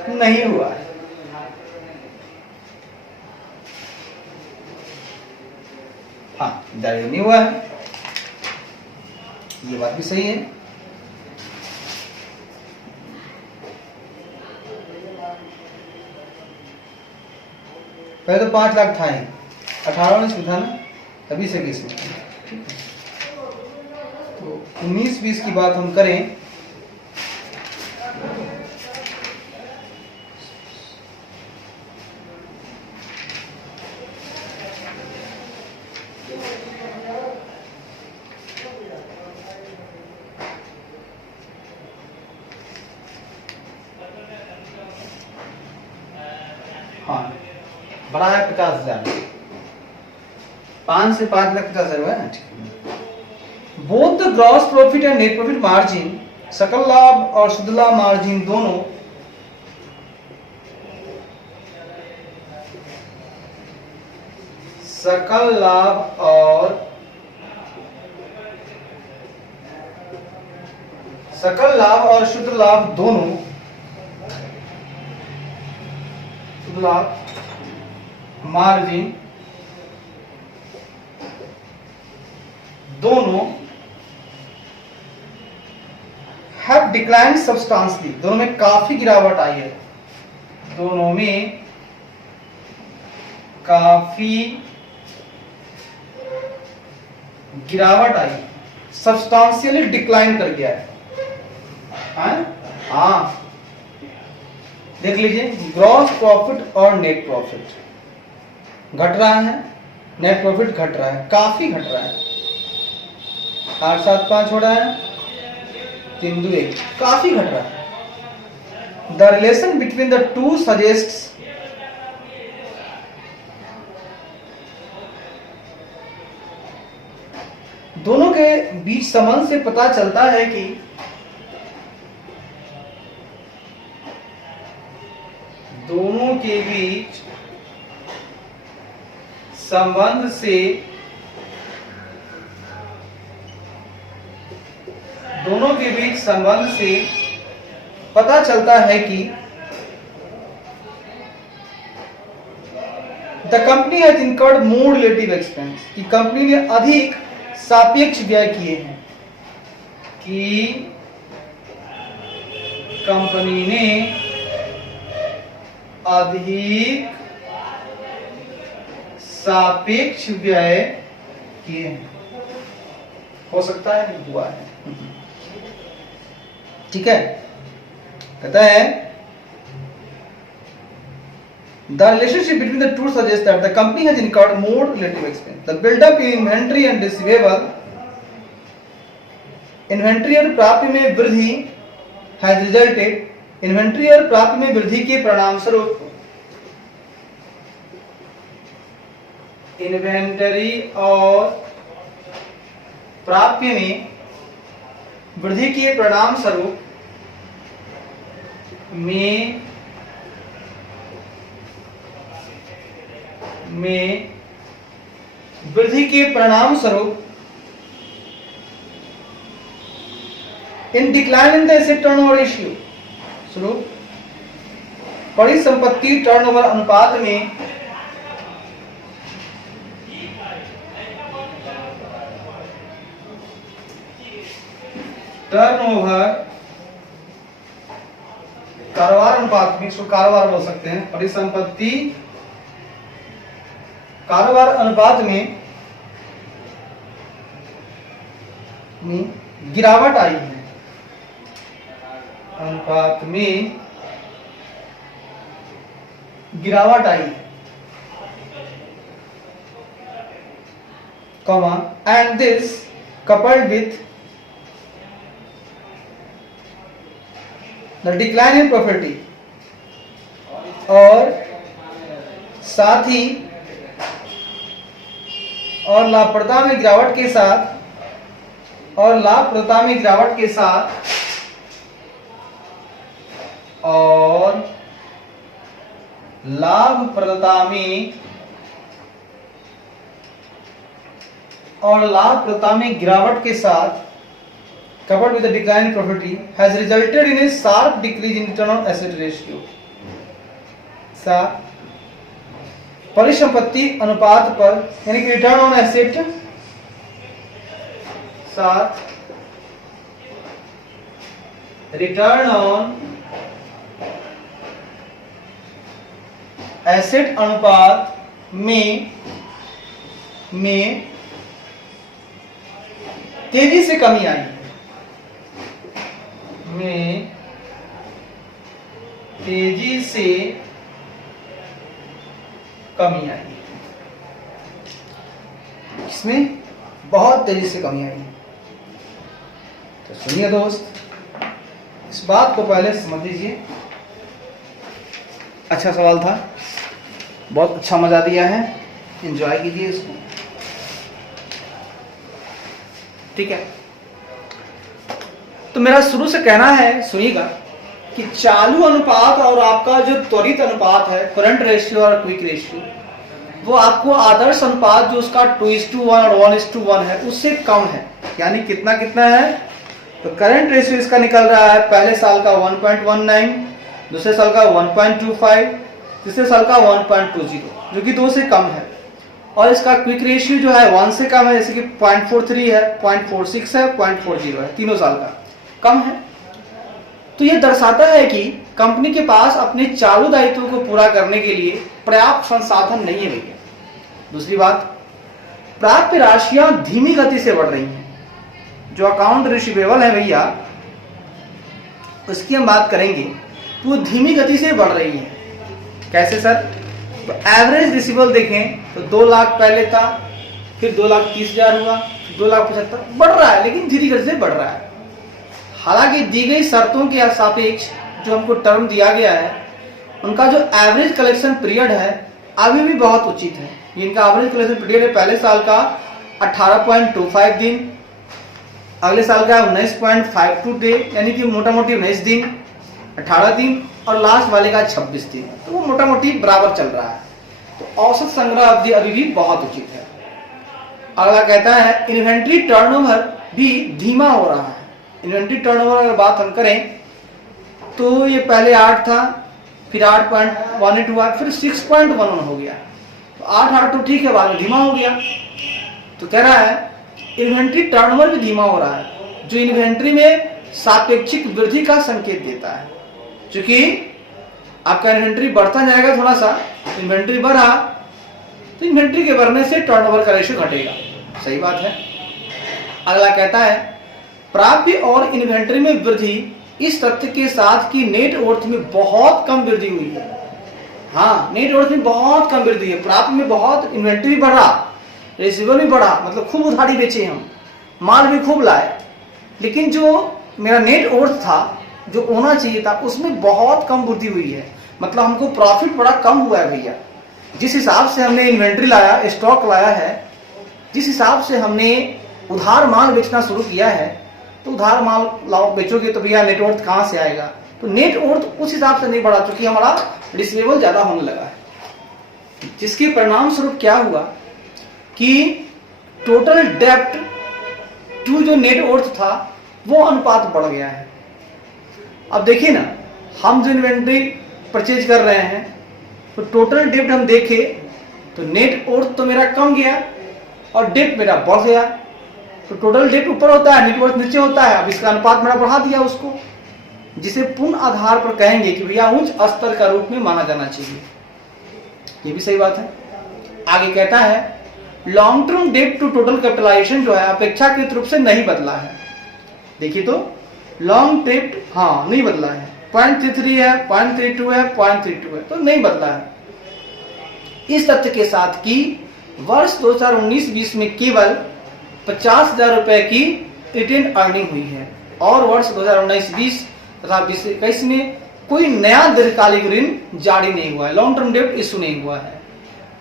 नहीं हुआ है। हाँ, जारी नहीं हुआ है, ये बात भी सही है। पहले तो 5 लाख था ही, 18-19 था ना, तभी से किस में तो 19-20 की बात हम करें बड़ा है 50,000, 5 से 5,50,000 है ना। Both the gross profit and net profit margin, सकल लाभ और शुद्ध लाभ मार्जिन दोनों सकल लाभ और शुद्ध लाभ दोनों, शुद्ध लाभ मार्जिन दोनों हैव डिक्लाइन सब्सटेंशियली, दोनों में काफी गिरावट आई है, दोनों में काफी गिरावट आई, सब्सटेंशियली डिक्लाइन कर गया है। हाँ, देख लीजिए, ग्रॉस प्रॉफिट और नेट प्रॉफिट घट रहा है, नेट प्रॉफिट घट रहा है, काफी घट रहा है, 875 हो रहा है, 321, काफी घट रहा है। The relation between the to suggests दोनों के बीच संबंध से पता चलता है कि दोनों के बीच संबंध से पता चलता है कि the company has incurred more relative expense, कि कंपनी ने अधिक सापेक्ष व्यय किए हैं, कि कंपनी ने अधिक सापेक्ष व्यय किए हैं। हो सकता है, नहीं हुआ है, ठीक है। कहता है the relationship between the two suggest that the company has incurred more relative expense, the buildup in inventory and receivable, inventory और प्राप्य में वृद्धि हैज रिजल्टेड, इन्वेंट्री और प्राप्य में वृद्धि के परिणाम स्वरूप, इन्वेंटरी और प्राप्य में वृद्धि के परिणाम स्वरूप में वृद्धि के परिणाम स्वरूप इन decline in the asset turnover ratio, स्वरूप परिसंपत्ति टर्नओवर अनुपात में टर्नओवर कारोबार अनुपात में, इसको कारोबार बोल सकते हैं, परिसंपत्ति कारोबार अनुपात में गिरावट आई है, अनुपात में गिरावट आई है, comma, and this coupled with the decline in profit, और साथ ही और लाभप्रदता में गिरावट के साथ, और लाभप्रदता में गिरावट के साथ, और लाभप्रदता में गिरावट के साथ, coupled with the decline in profitability, has resulted in a sharp decrease in return on asset ratio. परिसंपत्ति अनुपात पर, यानी कि return on asset, return on asset अनुपात में तेजी से कमी आई है, में तेजी से कमी आई, इसमें बहुत तेजी से कमी आई। तो सुनिए दोस्त, इस बात को पहले समझ लीजिए। अच्छा सवाल था। बहुत अच्छा मजा दिया है, एंजॉय कीजिए इसको। ठीक है, तो मेरा शुरू से कहना है, सुनिएगा, कि चालू अनुपात और आपका जो त्वरित अनुपात है, करंट रेशियो और क्विक रेशियो, वो आपको आदर्श अनुपात जो उसका 2:1 और 1:1 है उससे कम है। यानी कितना कितना है? तो करंट रेशियो इसका निकल रहा है पहले साल का 1.19, दूसरे साल का 1.25, तीसरे साल का 1.20, जो कि 2 से कम है। और इसका क्विक रेशियो जो है 1 से कम है, जैसे कि 0.43 है, 0.46 है, 0.40 है, तीनों साल का कम है। तो यह दर्शाता है कि कंपनी के पास अपने चालू दायित्वों को पूरा करने के लिए पर्याप्त संसाधन नहीं है भैया। दूसरी बात, प्राप्य राशियां धीमी गति से बढ़ रही हैं। जो अकाउंट रिसीवेबल है भैया, उसकी हम बात करेंगे, तो वो धीमी गति से बढ़ रही है। कैसे सर? तो एवरेज रिसीवेबल देखें तो 2 लाख पहले था, फिर 2,30,000 हुआ, 2,75,000, बढ़ रहा है, लेकिन धीमी गति से बढ़ रहा है। हालांकि दी गई शर्तों के सापेक्ष जो हमको टर्म दिया गया है, उनका जो एवरेज कलेक्शन पीरियड है अभी भी बहुत उचित है। इनका एवरेज कलेक्शन पीरियड है पहले साल का 18.25 दिन, अगले साल का 19.52 डे, यानी कि मोटा मोटी 19 दिन, 18 दिन, और लास्ट वाले का 26 दिन। तो वो मोटा मोटी बराबर चल रहा है। तो औसत संग्रह अवधि अभी भी बहुत उचित है। अगला कहता है इन्वेंट्री टर्नओवर भी धीमा हो रहा है। इन्वेंट्री टर्नओवर अगर बात हम करें तो ये पहले 8 था, फिर 8.18 हुआ, फिर 6.11 हो गया। तो 8 तो ठीक है, बाद में धीमा हो गया। तो कह रहा है इन्वेंट्री टर्नओवर भी धीमा हो रहा है, जो इन्वेंट्री में सापेक्षिक वृद्धि का संकेत देता है। क्योंकि आपका इन्वेंट्री बढ़ता जाएगा, थोड़ा सा इन्वेंट्री बढ़ा तो इन्वेंट्री के बढ़ने से टर्नओवर का रेशियो घटेगा। सही बात है। अगला कहता है प्राप्य और इन्वेंट्री में वृद्धि इस तथ्य के साथ कि नेट वर्थ में बहुत कम वृद्धि हुई है। हाँ, नेट वर्थ में बहुत कम वृद्धि है। प्राप्य में बहुत, इन्वेंट्री भी बढ़ा, रिसीवेबल भी बढ़ा, मतलब खूब उधारी बेचे हम, माल भी खूब लाए, लेकिन जो मेरा नेट वर्थ था, जो होना चाहिए था, उसमें बहुत कम वृद्धि हुई है। मतलब हमको प्रॉफिट बड़ा कम हुआ है भैया। जिस हिसाब से हमने इन्वेंट्री लाया, स्टॉक लाया है, जिस हिसाब से हमने उधार माल बेचना शुरू किया है, तो उधार माल लाओ बेचोगे तो भैया नेटवर्थ कहाँ से आएगा? तो नेटवर्थ उस हिसाब से नहीं बढ़ा, क्योंकि हमारा रिसीवेबल ज्यादा होने लगा है। जिसके परिणाम स्वरूप क्या हुआ कि टोटल डेप्ट टू जो नेटवर्थ था वो अनुपात बढ़ गया है। अब देखिए ना, हम जो इन्वेंट्री परचेज कर रहे हैं तो टोटल डेप्ट हम देखें तो नेटवर्थ तो मेरा कम गया और डेप्ट मेरा बढ़ गया। तो टोटल डेप्ट ऊपर होता है, नेटवर्थ नीचे होता है। अब इसका अनुपात मेरा बढ़ा दिया उसको, जिसे पूर्ण आधार पर कहेंगे कि भैया उच्च स्तर का रूप में माना जाना चाहिए। ये भी सही बात है। आगे कहता है long term debt to total capitalisation जो है अपेक्षाकृत रूप से नहीं बदला है। देखिए तो लॉन्ग डेट हाँ नहीं बदला है, 0.33 है, 0.32 है, 0.32 है, तो नहीं बदला है। इस तथ्य के साथ कि वर्ष 2019-20 में केवल 50,000 रुपए की रिटेन अर्निंग हुई है और वर्ष 2019-20 तथा 2021 में कोई नया दीर्घकालिक ऋण जारी नहीं हुआ है, लॉन्ग टर्म डेट इशू नहीं हुआ है।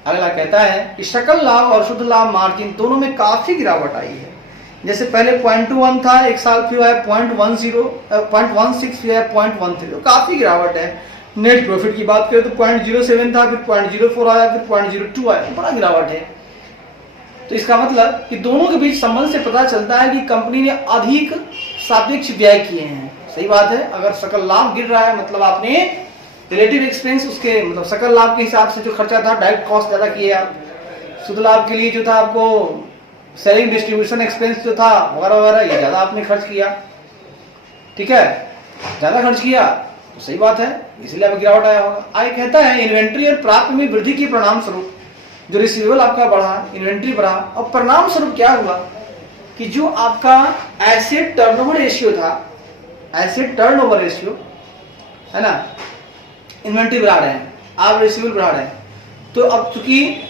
अगला कहता है कि सकल लाभ और शुद्ध लाभ मार्जिन दोनों में काफी गिरावट आई है। जैसे पहले 0.21 था एक साल, फिर है 0.16, फिर है 0.13, काफी गिरावट है। नेट प्रॉफिट की बात करें तो 0.07 था, फिर 0.04 आया, फिर 0.02 आया, बड़ा गिरावट है। तो इसका मतलब कि दोनों के बीच संबंध से पता चलता है कि कंपनी ने अधिक सापेक्ष व्यय किए हैं। सही बात है। अगर सकल लाभ गिर रहा है मतलब आपने रिलेटिव एक्सपेंस उसके मतलब सकल लाभ के हिसाब से जो खर्चा था, डायरेक्ट कॉस्ट ज्यादा किए आप। शुद्ध लाभ के लिए जो था आपको सेलिंग डिस्ट्रीब्यूशन एक्सपेंस जो था वगैरह वगैरह, ये ज्यादा आपने खर्च किया, ठीक है, ज्यादा खर्च किया तो सही बात है, इसलिए अब गिरावट आया होगा। आगे कहता है इन्वेंट्री और प्राप्य में वृद्धि के परिणाम स्वरूप जो रिसीवेबल आपका बढ़ा, इन्वेंट्री बढ़ा, और परिणाम स्वरूप क्या हुआ कि जो आपका एसेट टर्नओवर रेशियो था, एसेट टर्नओवर रेशियो है ना, इन्वेंट्री बढ़ा रहे हैं, आप रिसीवेबल बढ़ा रहे हैं, तो अब चूंकि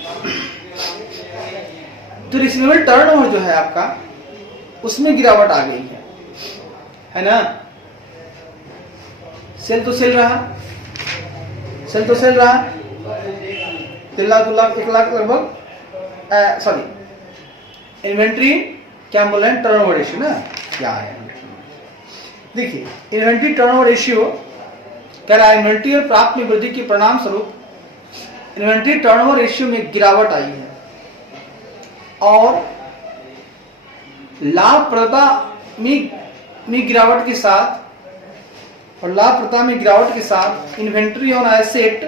तो रिसीवेबल टर्नओवर जो है आपका उसमें गिरावट आ गई है ना। सेल तो सेल रहा, सेल तो सेल रहा, 3 लाख 2 लाख 1 लाख लगभग, सॉरी इन्वेंट्री क्या बोल रहे हैं, टर्नओवर रेशियो ना क्या है। देखिए इन्वेंट्री टर्नओवर रेशियो कह रहा है इन्वेंट्री और प्राप्त में वृद्धि के परिणाम स्वरूप इन्वेंट्री टर्नओवर रेशियो में गिरावट आई है और लाभप्रदता में गिरावट के साथ इन्वेंट्री और एसेट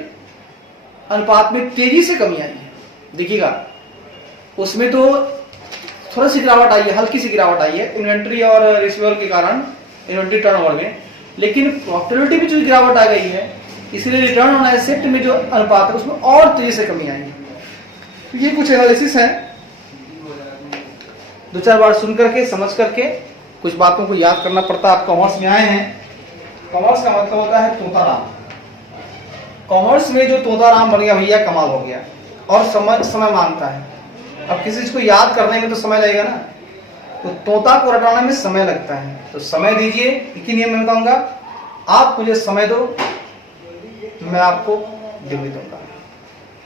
अनुपात में तेजी से कमी आई है। देखिएगा उसमें तो थोड़ा सी गिरावट आई है, हल्की सी गिरावट आई है इन्वेंट्री और रिसीवेबल के कारण इन्वेंट्री टर्नओवर में, लेकिन प्रॉफिटेबिलिटी में जो गिरावट आ गई है इसलिए रिटर्न ऑन एसेट में जो अनुपात है उसमें और तेजी से कमी आई है। तो ये कुछ एनालिसिस है, 2-4 बार सुन करके समझ करके कुछ बातों को याद करना पड़ता है। आप कॉमर्स में आए हैं, कॉमर्स का मतलब होता है तोताराम। कॉमर्स में जो तोताराम बन गया भैया कमाल हो गया, और समय मांगता है। अब किसी चीज को याद करने में तो समय लगेगा ना, तो तोता को रटाने में समय लगता है। तो समय दीजिए, एक ही नियम में बताऊंगा, आप मुझे समय दो मैं आपको डिग्री दूंगा।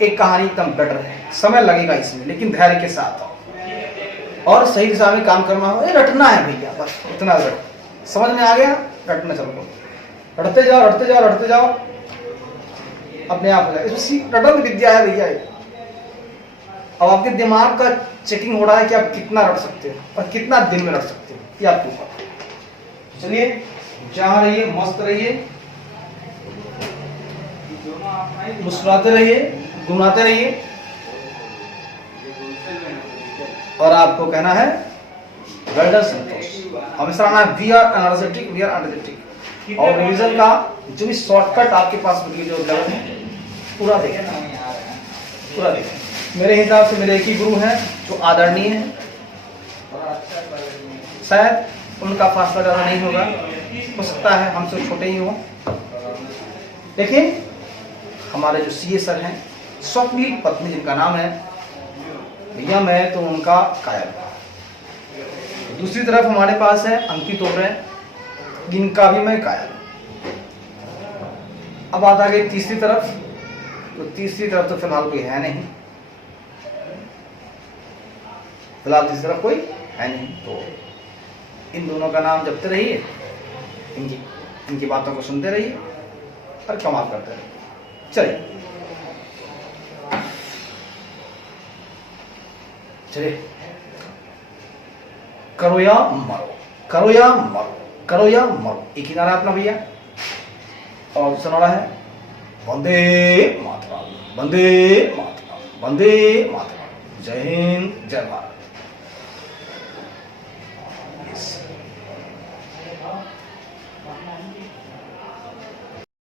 एक कहानी एकदम बेटर है, समय लगेगा इसमें लेकिन धैर्य के साथ और सही दिशा में काम करना होगा। रटना है भैया, बस इतना रट, समझ में आ गया, रटना चलो, रटते जाओ रटते जाओ रटते जाओ, अपने आप हो जाए। रटन विद्या है भैया। अब आपके दिमाग का चेकिंग हो रहा है कि आप कितना रट सकते हो और कितना दिन में रट सकते हो, ये आपके ऊपर। चलिए जहां रहिए, मस्त रहिए, मुस्कुराते रहिए, घुमाते रहिए, और आपको कहना है वेल डन संतोष। हमेशा आना है we are energetic, we are energetic. और रिवीजन का जो भी शॉर्टकट आपके पास जो लेवल है पूरा देखें, पूरा देखें। मेरे हिसाब से मेरे एक ही गुरु हैं जो आदरणीय हैं, शायद उनका फासला ज्यादा नहीं होगा, हो सकता है हमसे छोटे ही हों, लेकिन हमारे जो सीए सर हैं, स्वप्निल पत्नी जिनका नाम है भैया, मैं तो उनका कायल। दूसरी तरफ हमारे पास है अंकित ओबरे, जिनका भी मैं कायल। अब बात आ गई तीसरी तरफ, तो तीसरी तरफ तो फिलहाल कोई है नहीं, फिलहाल तीसरी तरफ कोई है नहीं। तो इन दोनों का नाम जपते रहिए, इनकी बातों को सुनते रहिए और कमाल करते रहिए। चलिए करो या मरो, करो या मरो, करो या मरो, एक ही नारा अपना भैया। और सुना है वंदे मातरम, वंदे मातरम, वंदे मातरम। जय हिंद, जय भारत।